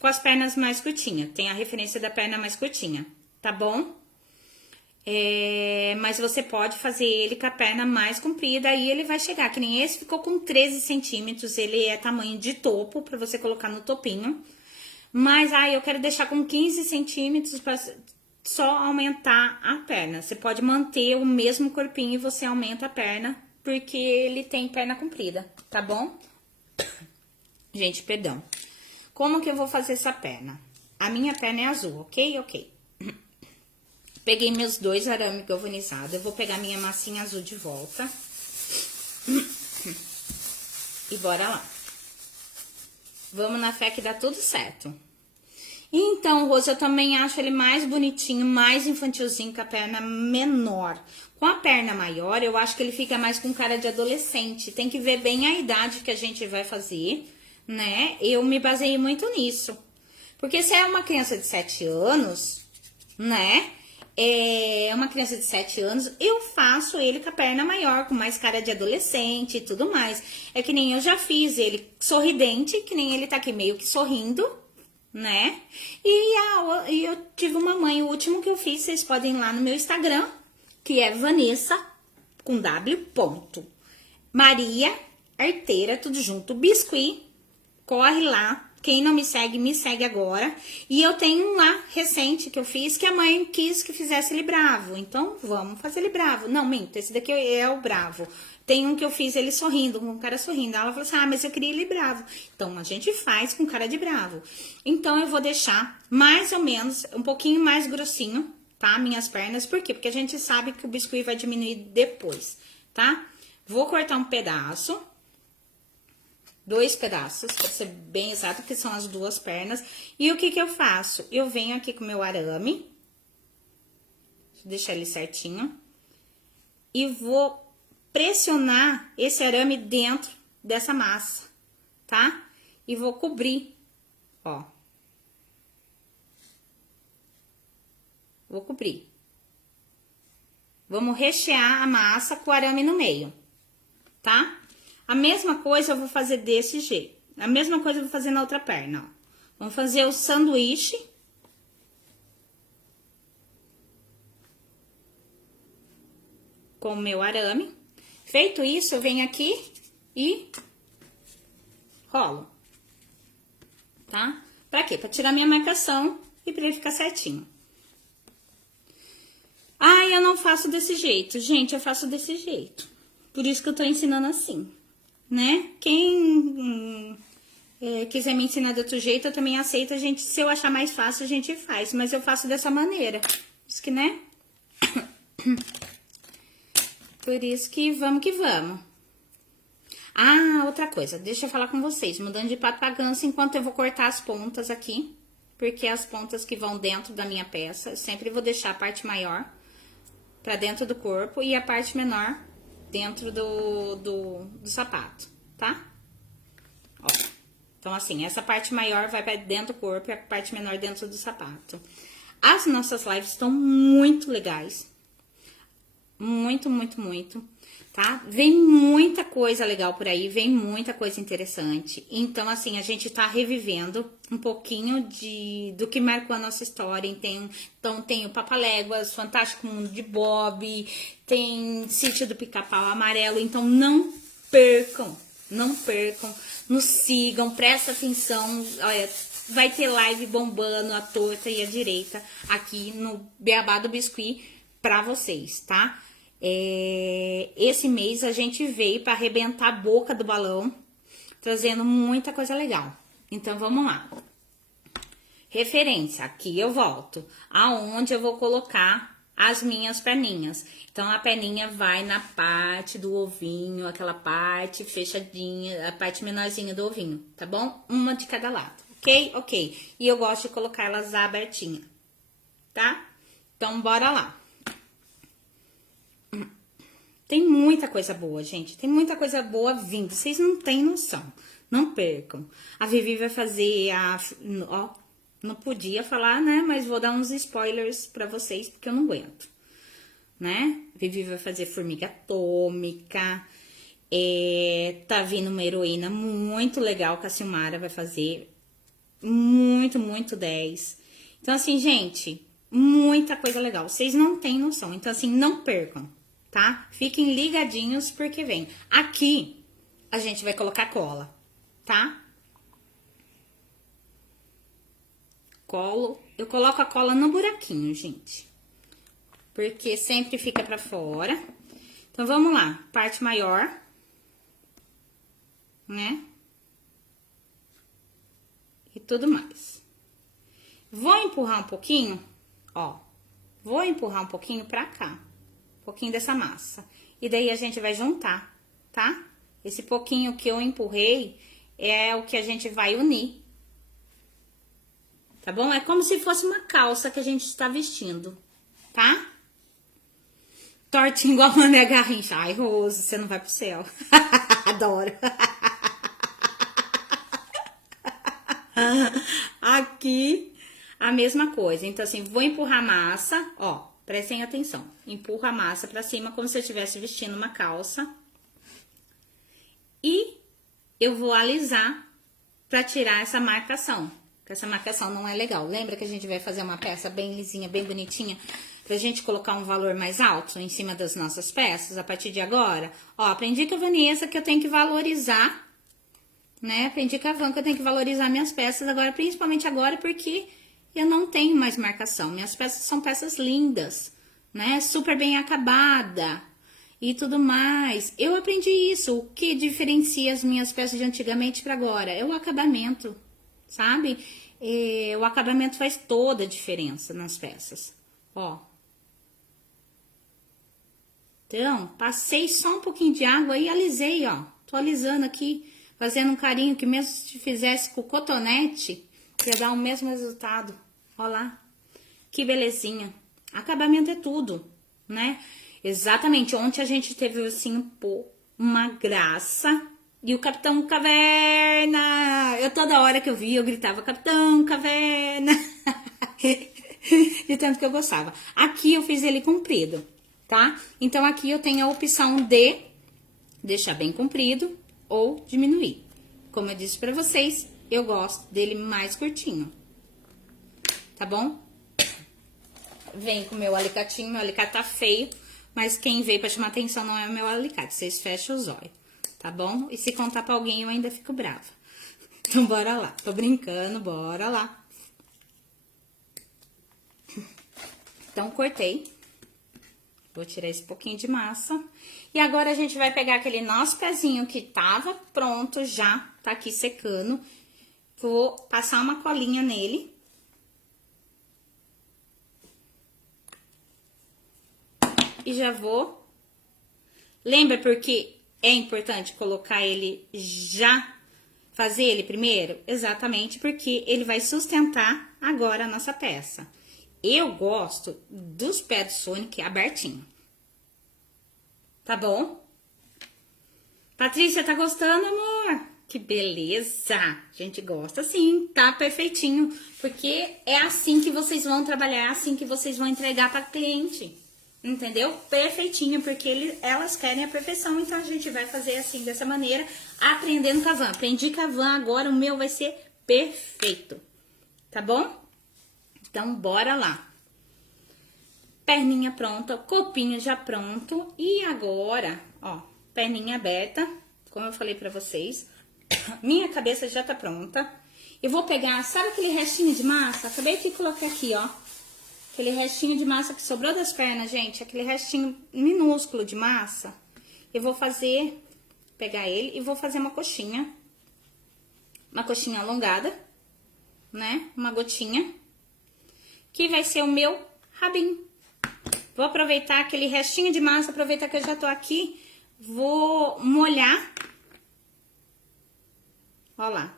as pernas mais curtinhas. Tem a referência da perna mais curtinha, tá bom? Mas você pode fazer ele com a perna mais comprida, aí ele vai chegar, que nem esse ficou com 13 centímetros, ele é tamanho de topo, pra você colocar no topinho. Mas, eu quero deixar com 15 centímetros pra só aumentar a perna. Você pode manter o mesmo corpinho e você aumenta a perna, porque ele tem perna comprida, tá bom? Gente, perdão. Como que eu vou fazer essa perna? A minha perna é azul, ok? Ok. Peguei meus 2 arames galvanizados. Eu vou pegar minha massinha azul de volta. E bora lá. Vamos na fé que dá tudo certo. Então, Rose, eu também acho ele mais bonitinho, mais infantilzinho, com a perna menor. Com a perna maior, eu acho que ele fica mais com cara de adolescente. Tem que ver bem a idade que a gente vai fazer, né? Eu me baseei muito nisso. Porque se é uma criança de 7 anos, né? Uma criança de 7 anos, eu faço ele com a perna maior, com mais cara de adolescente e tudo mais. É que nem eu já fiz ele sorridente, que nem ele tá aqui meio que sorrindo, né? E eu tive uma mãe, o último que eu fiz, vocês podem ir lá no meu Instagram, que é Vanessa, com W, ponto. Maria Arteira, tudo junto, biscuit, corre lá. Quem não me segue agora. E eu tenho um lá, recente, que eu fiz, que a mãe quis que fizesse ele bravo. Então, vamos fazer ele bravo. Não, minto, esse daqui é o bravo. Tem um que eu fiz ele sorrindo, com cara sorrindo. Ela falou assim, mas eu queria ele bravo. Então, a gente faz com cara de bravo. Então, eu vou deixar mais ou menos, um pouquinho mais grossinho, tá? Minhas pernas, por quê? Porque a gente sabe que o biscuit vai diminuir depois, tá? Vou cortar um pedaço, 2 pedaços, pra ser bem exato, que são as 2 pernas. E o que que eu faço? Eu venho aqui com o meu arame, deixa eu deixar ele certinho, e vou pressionar esse arame dentro dessa massa, tá? E vou cobrir, ó. Vou cobrir. Vamos rechear a massa com o arame no meio, tá? A mesma coisa eu vou fazer desse jeito. A mesma coisa eu vou fazer na outra perna, ó. Vamos fazer o sanduíche. Com o meu arame. Feito isso, eu venho aqui e rolo, tá? Pra quê? Pra tirar minha marcação e pra ele ficar certinho. Ah, eu não faço desse jeito. Gente, eu faço desse jeito. Por isso que eu tô ensinando assim, né? Quem quiser me ensinar de outro jeito, eu também aceito. Se eu achar mais fácil, a gente faz. Mas eu faço dessa maneira. Por isso que, né? Por isso que vamos que vamos. Ah, outra coisa. Deixa eu falar com vocês. Mudando de pato pra ganso, enquanto eu vou cortar as pontas aqui. Porque as pontas que vão dentro da minha peça, eu sempre vou deixar a parte maior pra dentro do corpo e a parte menor dentro do sapato, tá? Ó. Então, assim, essa parte maior vai pra dentro do corpo e a parte menor dentro do sapato. As nossas lives estão muito legais. Muito, muito, muito, tá? Vem muita coisa legal por aí, vem muita coisa interessante. Então, assim, a gente tá revivendo um pouquinho do que marcou a nossa história. Então, tem o Papaléguas, Fantástico Mundo de Bob, tem Sítio do Pica-Pau Amarelo. Então, não percam, nos sigam, presta atenção. Olha, vai ter live bombando à torta e à direita aqui no Beabá do Biscuit pra vocês, tá? Esse mês a gente veio para arrebentar a boca do balão, trazendo muita coisa legal. Então, vamos lá. Referência, aqui eu volto, aonde eu vou colocar as minhas perninhas. Então, a perninha vai na parte do ovinho, aquela parte fechadinha, a parte menorzinha do ovinho, tá bom? Uma de cada lado, ok? Ok. E eu gosto de colocar elas abertinhas, tá? Então, bora lá. Tem muita coisa boa, gente. Tem muita coisa boa vindo. Vocês não têm noção. Não percam. A Vivi vai fazer ó, não podia falar, né? Mas vou dar uns spoilers pra vocês, porque eu não aguento. Né? A Vivi vai fazer Formiga Atômica. Tá vindo uma heroína muito legal que a Silmara vai fazer. Muito, muito 10. Então, assim, gente, muita coisa legal. Vocês não têm noção. Então, assim, não percam. Tá? Fiquem ligadinhos porque vem. Aqui, a gente vai colocar cola, tá? Eu coloco a cola no buraquinho, gente. Porque sempre fica pra fora. Então, vamos lá. Parte maior. Né? E tudo mais. Vou empurrar um pouquinho, ó. Vou empurrar um pouquinho pra cá. Um pouquinho dessa massa. E daí a gente vai juntar, tá? Esse pouquinho que eu empurrei é o que a gente vai unir. Tá bom? É como se fosse uma calça que a gente está vestindo, tá? Tortinho igual a Mané Garrincha. Ai, Rose, você não vai pro céu. Adoro. Aqui, a mesma coisa. Então, assim, vou empurrar a massa, ó. Prestem atenção. Empurra a massa pra cima como se eu estivesse vestindo uma calça. E eu vou alisar pra tirar essa marcação. Porque essa marcação não é legal. Lembra que a gente vai fazer uma peça bem lisinha, bem bonitinha? Pra gente colocar um valor mais alto em cima das nossas peças a partir de agora? Ó, aprendi com a Vanessa que eu tenho que valorizar, né? Aprendi com a Van que eu tenho que valorizar minhas peças agora, principalmente agora, porque eu não tenho mais marcação. Minhas peças são peças lindas, né? Super bem acabada e tudo mais. Eu aprendi isso. O que diferencia as minhas peças de antigamente para agora? É o acabamento, sabe? O acabamento faz toda a diferença nas peças. Ó, Então, passei só um pouquinho de água e alisei, ó. Tô alisando aqui, fazendo um carinho que mesmo se fizesse com cotonete, ia dar o mesmo resultado. Ó lá, que belezinha. Acabamento é tudo, né? Exatamente, ontem a gente teve o ursinho Pô, uma graça. E o Capitão Caverna, eu toda hora que eu via, eu gritava, Capitão Caverna. De tanto que eu gostava. Aqui eu fiz ele comprido, tá? Então aqui eu tenho a opção de deixar bem comprido ou diminuir. Como eu disse pra vocês, eu gosto dele mais curtinho. Tá bom? Vem com o meu alicatinho, meu alicate tá feio, mas quem veio pra chamar atenção não é o meu alicate, vocês fecham os olhos, tá bom? E se contar pra alguém eu ainda fico brava. Então bora lá, tô brincando, bora lá. Então cortei, vou tirar esse pouquinho de massa. E agora a gente vai pegar aquele nosso pezinho que tava pronto já, tá aqui secando. Vou passar uma colinha nele. E já vou... Lembra porque é importante colocar ele já... Fazer ele primeiro? Exatamente porque ele vai sustentar agora a nossa peça. Eu gosto dos pés do Sonic abertinho. Tá bom? Patrícia, tá gostando, amor? Que beleza! A gente gosta sim, tá perfeitinho. Porque é assim que vocês vão trabalhar, é assim que vocês vão entregar para cliente. Entendeu? Perfeitinho, porque elas querem a perfeição, então a gente vai fazer assim, dessa maneira, aprendendo Kavan. Aprendi Kavan, agora o meu vai ser perfeito, tá bom? Então, bora lá. Perninha pronta, copinho já pronto, e agora, ó, perninha aberta, como eu falei pra vocês, minha cabeça já tá pronta. Eu vou pegar, sabe aquele restinho de massa? Acabei de colocar aqui, ó. Aquele restinho de massa que sobrou das pernas, gente, aquele restinho minúsculo de massa, eu vou fazer, pegar ele e vou fazer uma coxinha alongada, né, uma gotinha, que vai ser o meu rabinho. Vou aproveitar aquele restinho de massa, aproveitar que eu já tô aqui, vou molhar, ó lá,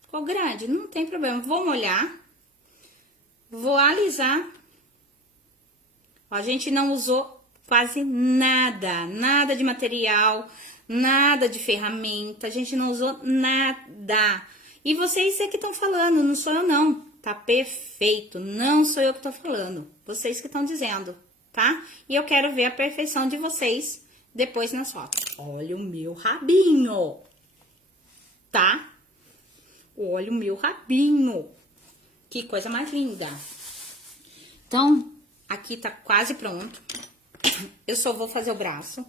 ficou grande, não tem problema, vou molhar. Vou alisar. Ó, a gente não usou quase nada de material, nada de ferramenta, a gente não usou nada. E vocês é que estão falando, não sou eu não. Tá perfeito, não sou eu que tô falando, vocês que estão dizendo, tá? E eu quero ver a perfeição de vocês depois nas fotos. Olha o meu rabinho, tá? Olha o meu rabinho. Que coisa mais linda. Então, aqui tá quase pronto. Eu só vou fazer o braço.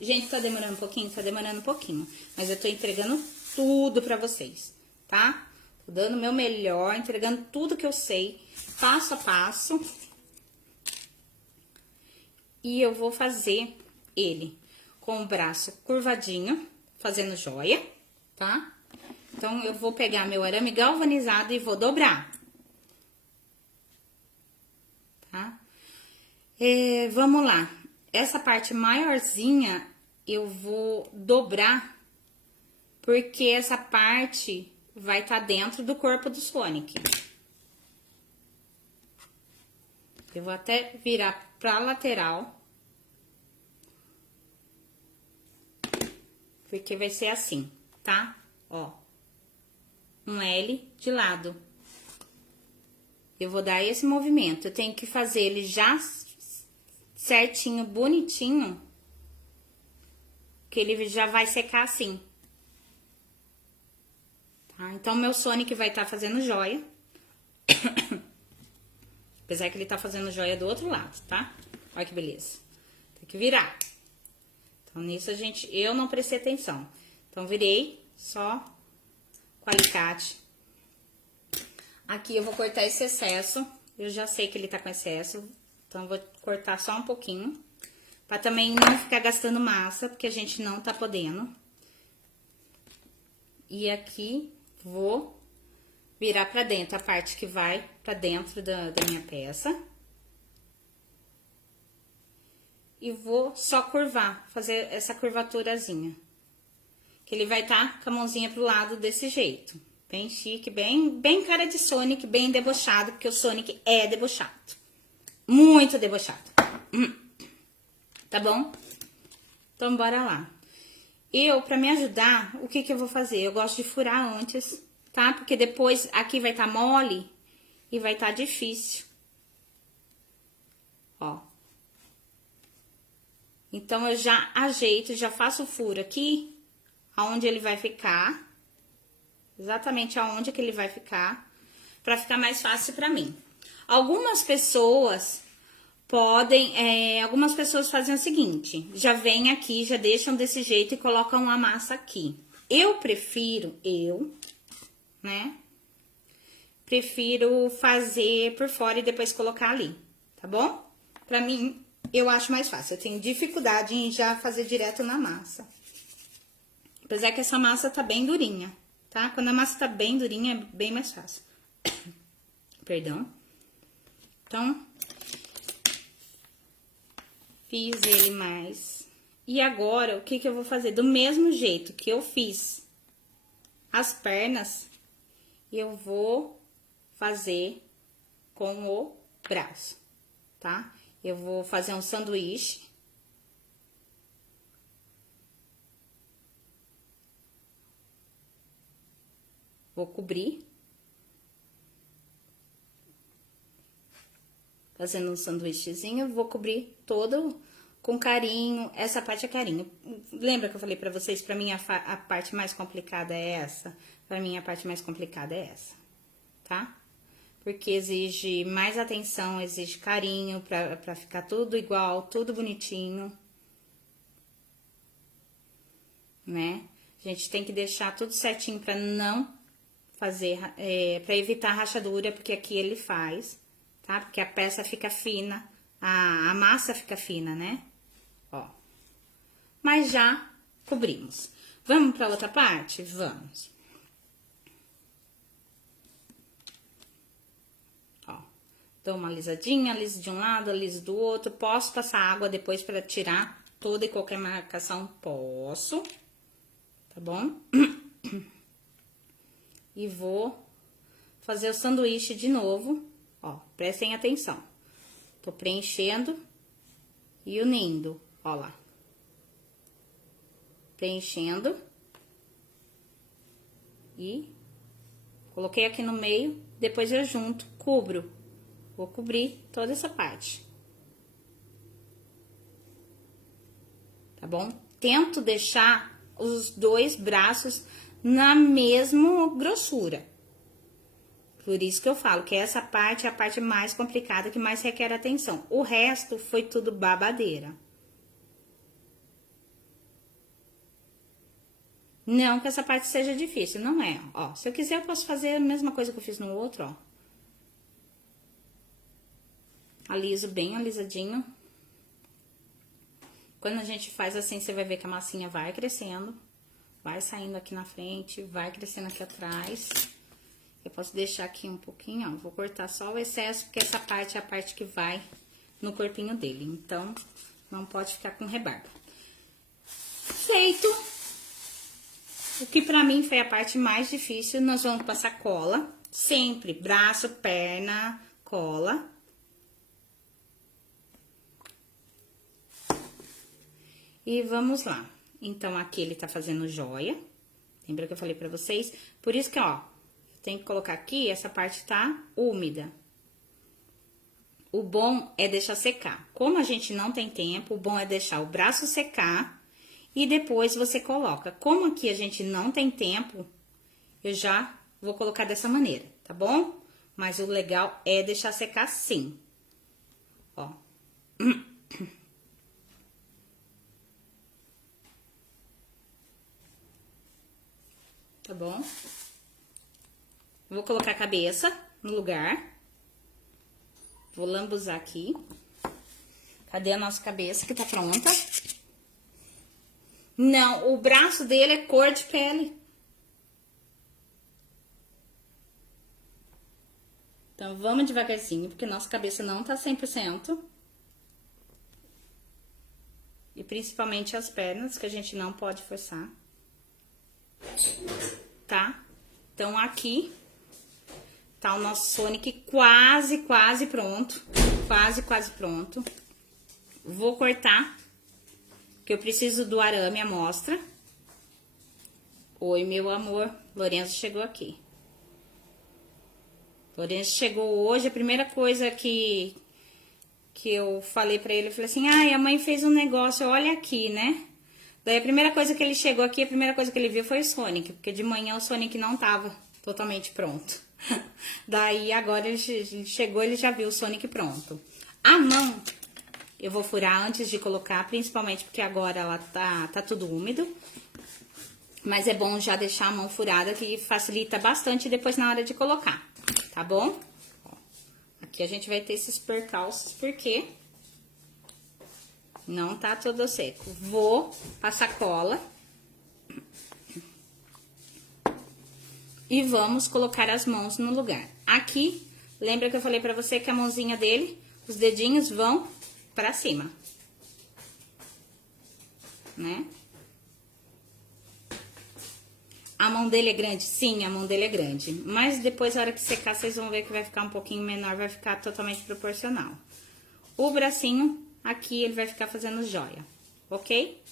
Gente, tá demorando um pouquinho? Tá demorando um pouquinho. Mas eu tô entregando tudo pra vocês, tá? Tô dando o meu melhor, entregando tudo que eu sei, passo a passo. E eu vou fazer ele com o braço curvadinho, fazendo joia, tá? Então, eu vou pegar meu arame galvanizado e vou dobrar. Tá? Vamos lá. Essa parte maiorzinha, eu vou dobrar, porque essa parte vai estar dentro do corpo do Sonic. Eu vou até virar pra lateral. Porque vai ser assim, tá? Ó. Um L de lado. Eu vou dar esse movimento. Eu tenho que fazer ele já certinho, bonitinho. Que ele já vai secar assim. Tá? Então, meu Sonic vai estar fazendo joia. Apesar que ele tá fazendo joia do outro lado, tá? Olha que beleza. Tem que virar. Então, nisso eu não prestei atenção. Então, virei só com alicate. Aqui eu vou cortar esse excesso. Eu já sei que ele tá com excesso. Então, eu vou cortar só um pouquinho. Pra também não ficar gastando massa, porque a gente não tá podendo. E aqui, vou virar pra dentro, a parte que vai pra dentro da minha peça. e vou só curvar, fazer essa curvaturazinha. Que ele vai estar com a mãozinha pro lado desse jeito. Bem chique, bem cara de Sonic, bem debochado, porque o Sonic é debochado. Muito debochado. Tá bom? Então, bora lá. Pra me ajudar, o que eu vou fazer? Eu gosto de furar antes, tá? Porque depois aqui vai estar mole e vai estar difícil. Ó. Então, eu já ajeito, já faço o furo aqui, aonde ele vai ficar. Exatamente aonde que ele vai ficar, pra ficar mais fácil pra mim. Algumas pessoas algumas pessoas fazem o seguinte, já vem aqui, já deixam desse jeito e colocam a massa aqui. Eu prefiro fazer por fora e depois colocar ali, tá bom? Pra mim, eu acho mais fácil, eu tenho dificuldade em já fazer direto na massa. Apesar que essa massa tá bem durinha, tá? Quando a massa tá bem durinha, é bem mais fácil. Perdão. Então, fiz ele mais. E agora, o que eu vou fazer? Do mesmo jeito que eu fiz as pernas, eu vou fazer com o braço, tá? Eu vou fazer um sanduíche. Vou cobrir. Fazendo um sanduíchezinho, vou cobrir todo com carinho. Essa parte é carinho. Lembra que eu falei pra vocês, pra mim a parte mais complicada é essa? Pra mim a parte mais complicada é essa, tá? Porque exige mais atenção, exige carinho pra ficar tudo igual, tudo bonitinho. Né? A gente tem que deixar tudo certinho pra não fazer, pra evitar rachadura, porque aqui ele faz, tá? Porque a peça fica fina, a massa fica fina, né? Ó. Mas já cobrimos. Vamos pra outra parte? Vamos. Ó. Dou uma alisadinha, aliso de um lado, aliso do outro. Posso passar água depois pra tirar toda e qualquer marcação? Posso. Tá bom? E vou fazer o sanduíche de novo, ó, prestem atenção. Tô preenchendo e unindo, ó lá. Preenchendo. E coloquei aqui no meio, depois eu junto, cubro. Vou cobrir toda essa parte. Tá bom? Tento deixar os dois braços na mesma grossura. Por isso que eu falo que essa parte é a parte mais complicada, que mais requer atenção. O resto foi tudo babadeira. Não que essa parte seja difícil, não é. Ó, se eu quiser eu posso fazer a mesma coisa que eu fiz no outro, ó. Aliso bem alisadinho. Quando a gente faz assim, você vai ver que a massinha vai crescendo. Vai saindo aqui na frente, vai crescendo aqui atrás. Eu posso deixar aqui um pouquinho, ó. Vou cortar só o excesso, porque essa parte é a parte que vai no corpinho dele. Então, não pode ficar com rebarba. Feito! O que pra mim foi a parte mais difícil, nós vamos passar cola. Sempre, braço, perna, cola. E vamos lá. Então, aqui ele tá fazendo joia. Lembra que eu falei pra vocês? Por isso que, ó, tem que colocar aqui, essa parte tá úmida. O bom é deixar secar. Como a gente não tem tempo, o bom é deixar o braço secar e depois você coloca. Como aqui a gente não tem tempo, eu já vou colocar dessa maneira, tá bom? Mas o legal é deixar secar sim. Ó. Tá bom? Vou colocar a cabeça no lugar. Vou lambuzar aqui. Cadê a nossa cabeça que tá pronta? Não, o braço dele é cor de pele. Então, vamos devagarzinho, porque nossa cabeça não tá 100%. E principalmente as pernas, que a gente não pode forçar. Tá? Então, aqui tá o nosso Sonic quase pronto. Quase pronto. Vou cortar, que eu preciso do arame à mostra. Oi, meu amor. Lourenço chegou aqui. Lourenço chegou hoje, a primeira coisa que eu falei pra ele, eu falei assim, ai, a mãe fez um negócio, olha aqui, né? Daí a primeira coisa que ele chegou aqui, a primeira coisa que ele viu foi o Sonic, porque de manhã o Sonic não tava totalmente pronto. Daí agora ele chegou, ele já viu o Sonic pronto. A mão, eu vou furar antes de colocar, principalmente porque agora ela tá tudo úmido. Mas é bom já deixar a mão furada, que facilita bastante depois na hora de colocar, tá bom? Ó, aqui a gente vai ter esses percalços, porque não tá todo seco. Vou passar cola. E vamos colocar as mãos no lugar. Aqui, lembra que eu falei pra você que a mãozinha dele, os dedinhos vão pra cima. Né? A mão dele é grande? Sim, a mão dele é grande. Mas depois, na hora que secar, vocês vão ver que vai ficar um pouquinho menor, vai ficar totalmente proporcional. O bracinho, aqui, ele vai ficar fazendo joia, ok?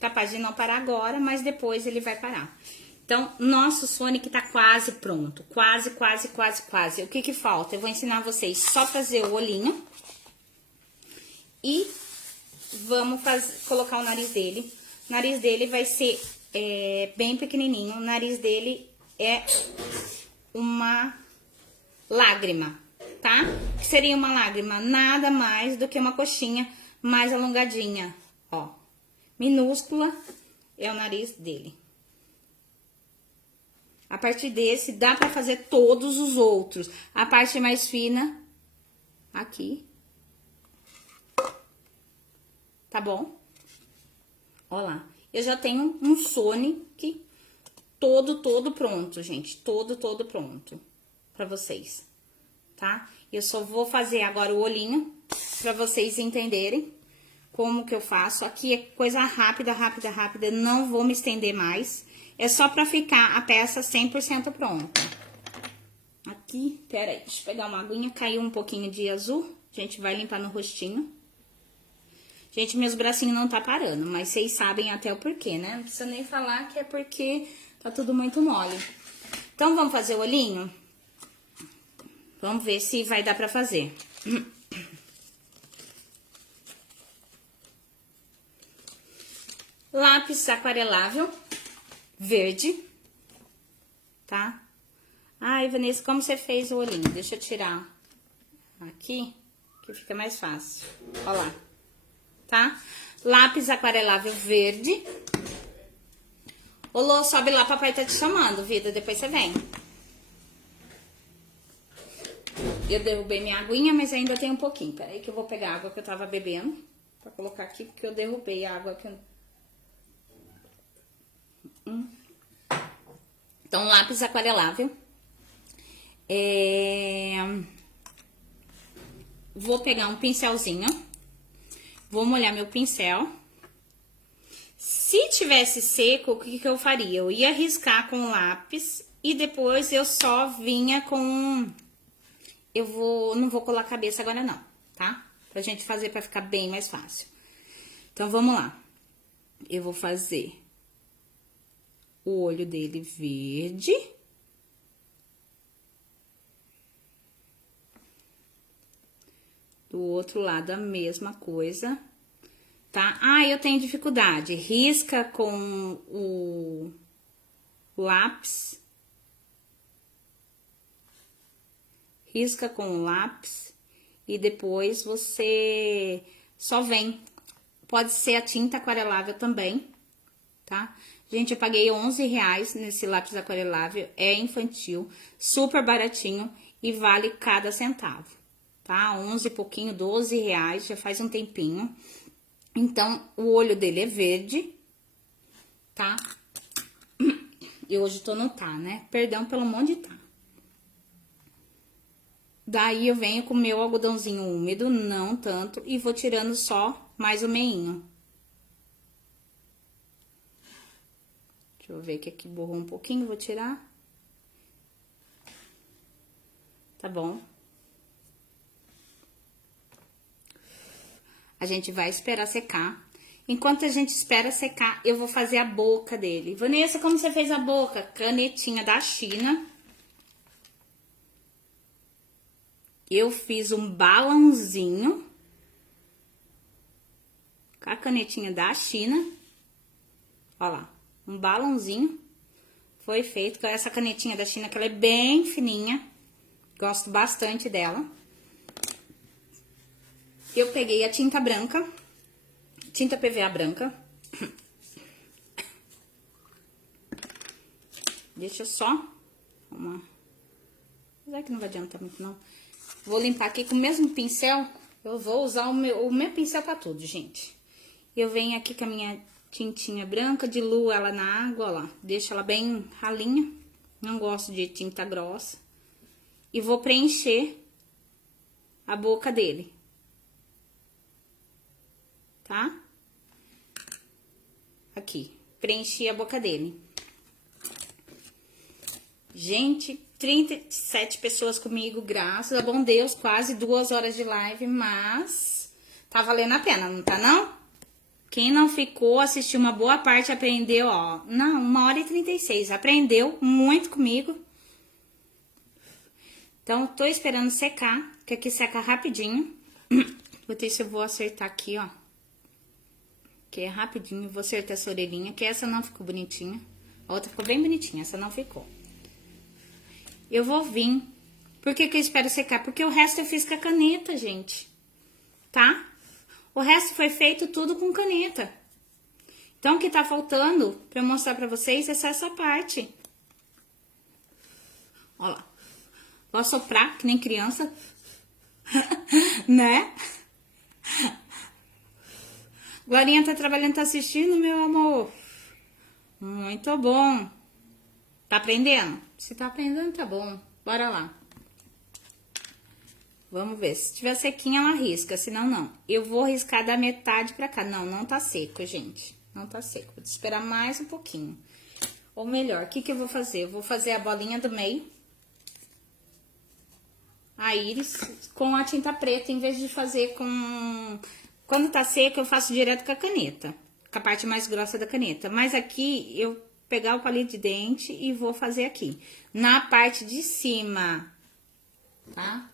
Capaz de não parar agora, mas depois ele vai parar. Então, nosso Sonic tá quase pronto. Quase. O que que falta? Eu vou ensinar vocês só fazer o olhinho. E vamos colocar o nariz dele. O nariz dele vai ser bem pequenininho. O nariz dele é uma lágrima, tá? O que seria uma lágrima? Nada mais do que uma coxinha mais alongadinha, ó. Minúscula é o nariz dele. A partir desse, dá pra fazer todos os outros. A parte mais fina, aqui. Tá bom? Ó lá. Eu já tenho um Sonic todo pronto, gente. Todo pronto pra vocês, tá? Eu só vou fazer agora o olhinho pra vocês entenderem como que eu faço. Aqui é coisa rápida. Não vou me estender mais. É só pra ficar a peça 100% pronta. Aqui, pera aí, deixa eu pegar uma aguinha. Caiu um pouquinho de azul. A gente vai limpar no rostinho. Gente, meus bracinhos não tá parando, mas vocês sabem até o porquê, né? Não precisa nem falar que é porque tá tudo muito mole. Então, vamos fazer o olhinho? Vamos ver se vai dar pra fazer. Lápis aquarelável, verde, tá? Ai, Vanessa, como você fez o olhinho? Deixa eu tirar aqui, que fica mais fácil. Ó lá. Tá? Lápis aquarelável verde. Ô, Lô, sobe lá, papai tá te chamando, vida. Depois você vem. Eu derrubei minha aguinha, mas ainda tem um pouquinho. Peraí que eu vou pegar a água que eu tava bebendo. Pra colocar aqui, porque eu derrubei a água que eu... Então, lápis aquarelável. Vou pegar um pincelzinho. Vou molhar meu pincel. Se tivesse seco, o que eu faria? Eu ia riscar com o lápis e depois eu só vinha com... não vou colar a cabeça agora não, tá? Pra gente fazer pra ficar bem mais fácil. Então, vamos lá. Eu vou fazer o olho dele verde. Do outro lado, a mesma coisa, tá? Ah, eu tenho dificuldade. Risca com o lápis. Risca com o lápis. E depois você só vem. Pode ser a tinta aquarelável também, tá? Gente, eu paguei R$11 nesse lápis aquarelável. É infantil, super baratinho e vale cada centavo. Tá? 11 e pouquinho, R$12, já faz um tempinho. Então, o olho dele é verde, tá? E hoje tô no tá, né? Perdão pelo monte de tá. Daí, eu venho com o meu algodãozinho úmido, não tanto, e vou tirando só mais o meinho. Deixa eu ver que aqui borrou um pouquinho, vou tirar. Tá bom. A gente vai esperar secar. Enquanto a gente espera secar, eu vou fazer a boca dele. Vanessa, como você fez a boca? Canetinha da China. Eu fiz um balãozinho com a canetinha da China. Ó lá, um balãozinho foi feito com essa canetinha da China, que ela é bem fininha. Gosto bastante dela. Eu peguei a tinta branca, tinta PVA branca. Deixa só uma... Apesar que não vai adiantar muito, não. Vou limpar aqui com o mesmo pincel. Eu vou usar o meu pincel pra tudo, gente. Eu venho aqui com a minha tintinha branca, diluo ela na água, ó lá. Deixo ela bem ralinha. Não gosto de tinta grossa. E vou preencher a boca dele. Tá? Aqui. Preenchi a boca dele. Gente, 37 pessoas comigo, graças a bom Deus, quase 2 horas de live, mas tá valendo a pena, não tá não? Quem não ficou, assistiu uma boa parte, aprendeu, ó, não, 1h36, aprendeu muito comigo. Então, tô esperando secar, que aqui seca rapidinho. Vou ver se eu vou acertar aqui, ó. Que é rapidinho, vou acertar essa orelhinha, que essa não ficou bonitinha. A outra ficou bem bonitinha, essa não ficou. Eu vou vir. Por que que eu espero secar? Porque o resto eu fiz com a caneta, gente. Tá? O resto foi feito tudo com caneta. Então, o que tá faltando pra eu mostrar pra vocês é só essa parte. Ó lá. Vou assoprar, que nem criança. Né? Glorinha tá trabalhando, tá assistindo, meu amor? Muito bom. Tá aprendendo? Se tá aprendendo, tá bom. Bora lá. Vamos ver. Se tiver sequinha, ela risca. Senão, não. Eu vou riscar da metade pra cá. Não, não tá seco, gente. Não tá seco. Vou esperar mais um pouquinho. Ou melhor, o que que eu vou fazer? Eu vou fazer a bolinha do meio. A íris com a tinta preta, em vez de fazer com... Quando tá seco, eu faço direto com a caneta. Com a parte mais grossa da caneta. Mas aqui, eu pegar o palito de dente e vou fazer aqui. Na parte de cima, tá?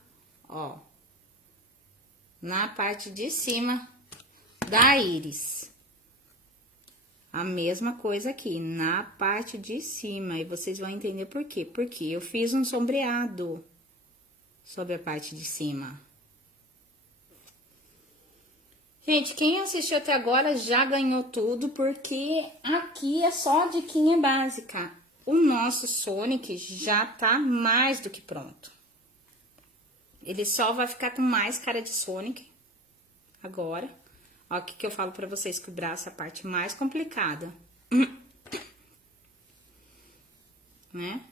Ó. Na parte de cima da íris. A mesma coisa aqui, na parte de cima. E vocês vão entender por quê. Porque eu fiz um sombreado sobre a parte de cima. Gente, quem assistiu até agora já ganhou tudo, porque aqui é só diquinha básica. O nosso Sonic já tá mais do que pronto. Ele só vai ficar com mais cara de Sonic agora. Ó, o que eu falo pra vocês, que o braço é a parte mais complicada. Né?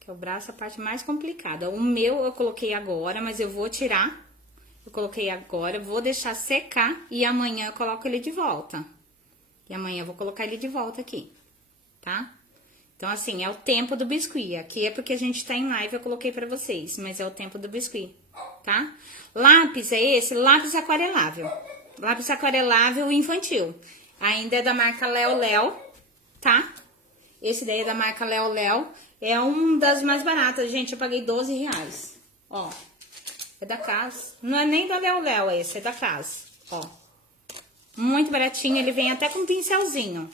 Que o braço é a parte mais complicada. O meu eu coloquei agora, mas eu vou tirar. Eu coloquei agora, vou deixar secar e amanhã eu coloco ele de volta. E amanhã eu vou colocar ele de volta aqui, tá? Então, assim, é o tempo do biscuit. Aqui é porque a gente tá em live, eu coloquei pra vocês, mas é o tempo do biscuit, tá? Lápis é esse, lápis aquarelável. Lápis aquarelável infantil. Ainda é da marca Léo Léo, tá? Esse daí é da marca Léo Léo. É um das mais baratas, gente, eu paguei R$12. Ó. É da casa. Não é nem da Léo Léo esse, é da casa. Ó. Muito baratinho. Ele vem até com um pincelzinho.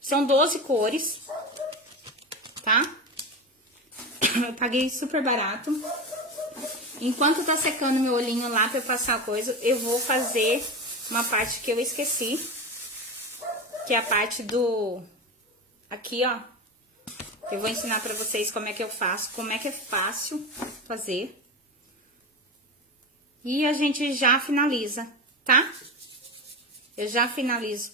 São 12 cores. Tá? Eu paguei super barato. Enquanto tá secando meu olhinho lá pra eu passar a coisa, eu vou fazer uma parte que eu esqueci. Que é a parte do... Aqui, ó. Eu vou ensinar pra vocês como é que eu faço. Como é que é fácil fazer. E a gente já finaliza, tá? Eu já finalizo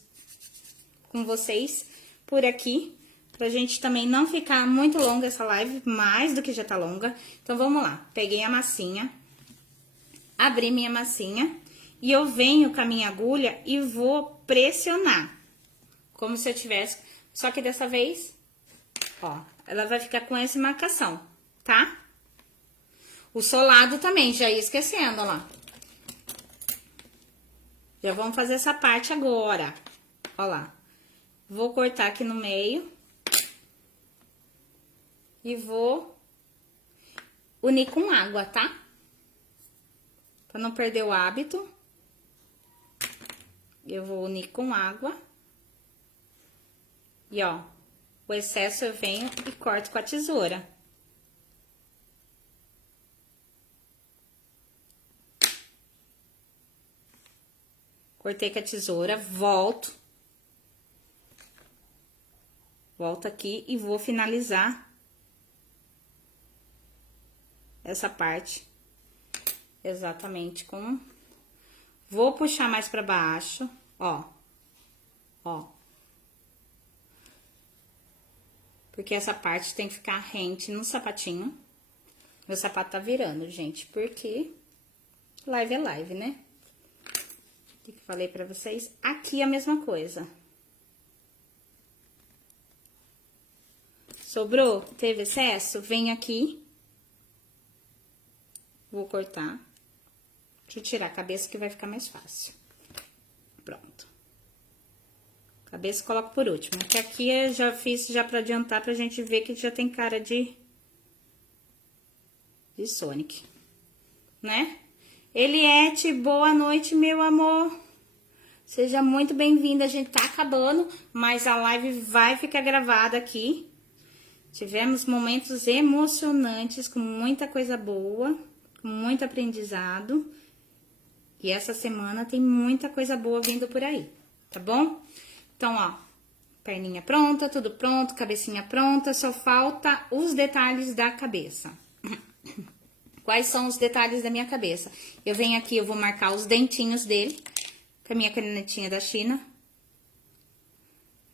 com vocês por aqui, pra gente também não ficar muito longa essa live, mais do que já tá longa. Então, vamos lá. Peguei a massinha, abri minha massinha e eu venho com a minha agulha e vou pressionar. Como se eu tivesse... Só que dessa vez, ó, ela vai ficar com essa marcação, tá? O solado também, já ia esquecendo, ó lá. Já vamos fazer essa parte agora. Ó lá. Vou cortar aqui no meio. E vou unir com água, tá? Pra não perder o hábito. Eu vou unir com água. E ó, o excesso eu venho e corto com a tesoura. Cortei com a tesoura, volto. Volto aqui e vou finalizar essa parte exatamente com... Vou puxar mais pra baixo, ó. Ó. Porque essa parte tem que ficar rente no sapatinho. Meu sapato tá virando, gente, porque live é live, né? O que eu falei pra vocês? Aqui a mesma coisa. Sobrou? Teve excesso? Vem aqui. Vou cortar. Deixa eu tirar a cabeça que vai ficar mais fácil. Pronto. Cabeça eu coloco por último. Que aqui eu já fiz já pra adiantar pra gente ver que já tem cara de Sonic, né? Eliette, boa noite, meu amor. Seja muito bem-vinda. A gente tá acabando, mas a live vai ficar gravada aqui. Tivemos momentos emocionantes, com muita coisa boa, com muito aprendizado. E essa semana tem muita coisa boa vindo por aí, tá bom? Então, ó, perninha pronta, tudo pronto, cabecinha pronta, só falta os detalhes da cabeça. Quais são os detalhes da minha cabeça? Eu venho aqui, eu vou marcar os dentinhos dele, com a minha canetinha da China.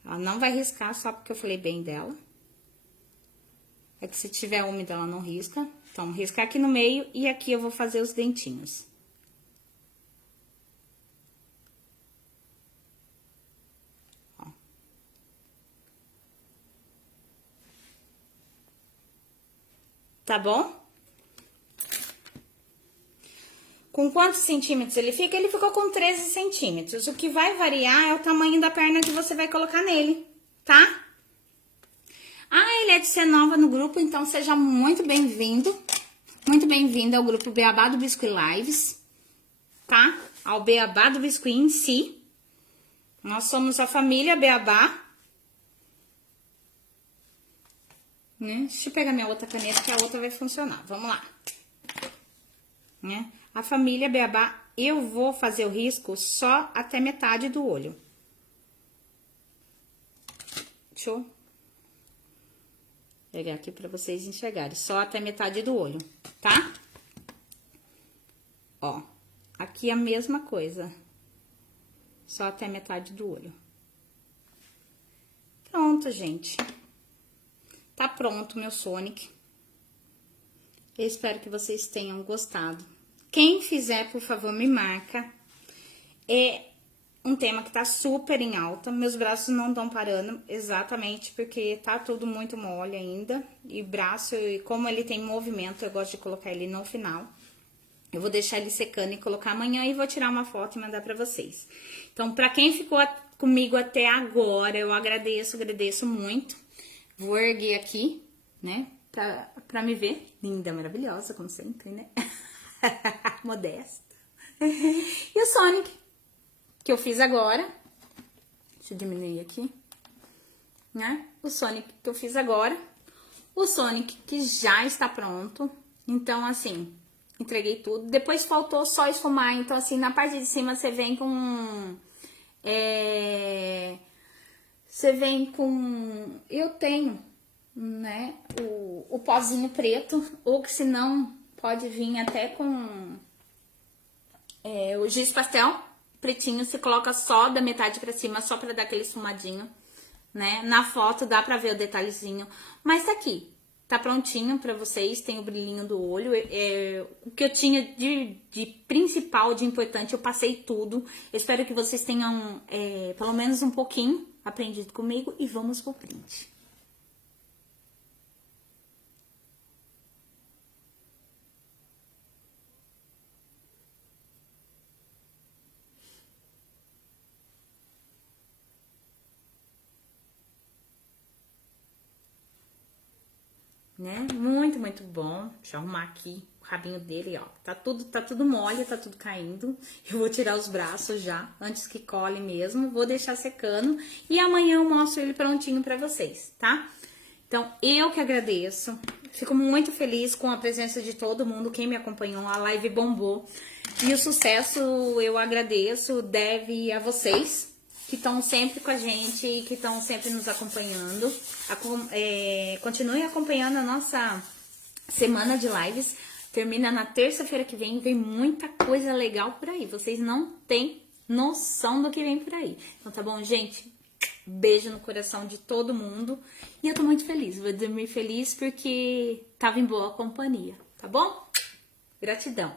Ela não vai riscar só porque eu falei bem dela. É que se tiver úmida, ela não risca. Então, riscar aqui no meio e aqui eu vou fazer os dentinhos. Ó. Tá bom? Com quantos centímetros ele fica? Ele ficou com 13 centímetros. O que vai variar é o tamanho da perna que você vai colocar nele, tá? Ah, ele é de ser nova no grupo, então seja muito bem-vindo. Muito bem-vindo ao grupo Beabá do Biscuit Lives, tá? Ao Beabá do Biscuit em si. Nós somos a família Beabá. Né? Deixa eu pegar minha outra caneta, que a outra vai funcionar. Vamos lá. Né? A família Beabá, eu vou fazer o risco só até metade do olho. Deixa eu pegar aqui pra vocês enxergarem. Só até metade do olho, tá? Ó, aqui a mesma coisa. Só até metade do olho. Pronto, gente. Tá pronto meu Sonic. Eu espero que vocês tenham gostado. Quem fizer, por favor, me marca. É um tema que tá super em alta. Meus braços não estão parando, exatamente porque tá tudo muito mole ainda. E braço, como ele tem movimento, eu gosto de colocar ele no final. Eu vou deixar ele secando e colocar amanhã e vou tirar uma foto e mandar pra vocês. Então, pra quem ficou comigo até agora, eu agradeço muito. Vou erguer aqui, né, pra me ver. Linda, maravilhosa, como sempre, né? Modesta. E o Sonic, que eu fiz agora. Deixa eu diminuir aqui. Né? O Sonic que eu fiz agora. O Sonic que já está pronto. Então, assim, entreguei tudo. Depois faltou só esfumar. Então, assim, na parte de cima você vem com... Você vem com... Eu tenho, né, o pozinho preto. Ou que se não, pode vir até com o giz pastel pretinho. Você coloca só da metade pra cima, só pra dar aquele esfumadinho, né? Na foto dá pra ver o detalhezinho. Mas tá aqui, tá prontinho pra vocês, tem o brilhinho do olho. O que eu tinha de principal, de importante, eu passei tudo. Eu espero que vocês tenham pelo menos um pouquinho aprendido comigo e vamos pro print. Né? Muito, muito bom. Deixa eu arrumar aqui o rabinho dele, ó. Tá tudo mole, tá tudo caindo. Eu vou tirar os braços já, antes que cole mesmo. Vou deixar secando e amanhã eu mostro ele prontinho pra vocês, tá? Então, eu que agradeço. Fico muito feliz com a presença de todo mundo, quem me acompanhou. A live bombou. E o sucesso, eu agradeço, deve a vocês, que estão sempre com a gente, que estão sempre nos acompanhando. Continuem acompanhando a nossa semana de lives. Termina na terça-feira que vem muita coisa legal por aí. Vocês não têm noção do que vem por aí. Então tá bom, gente? Beijo no coração de todo mundo. E eu tô muito feliz. Vou dormir feliz porque tava em boa companhia, tá bom? Gratidão.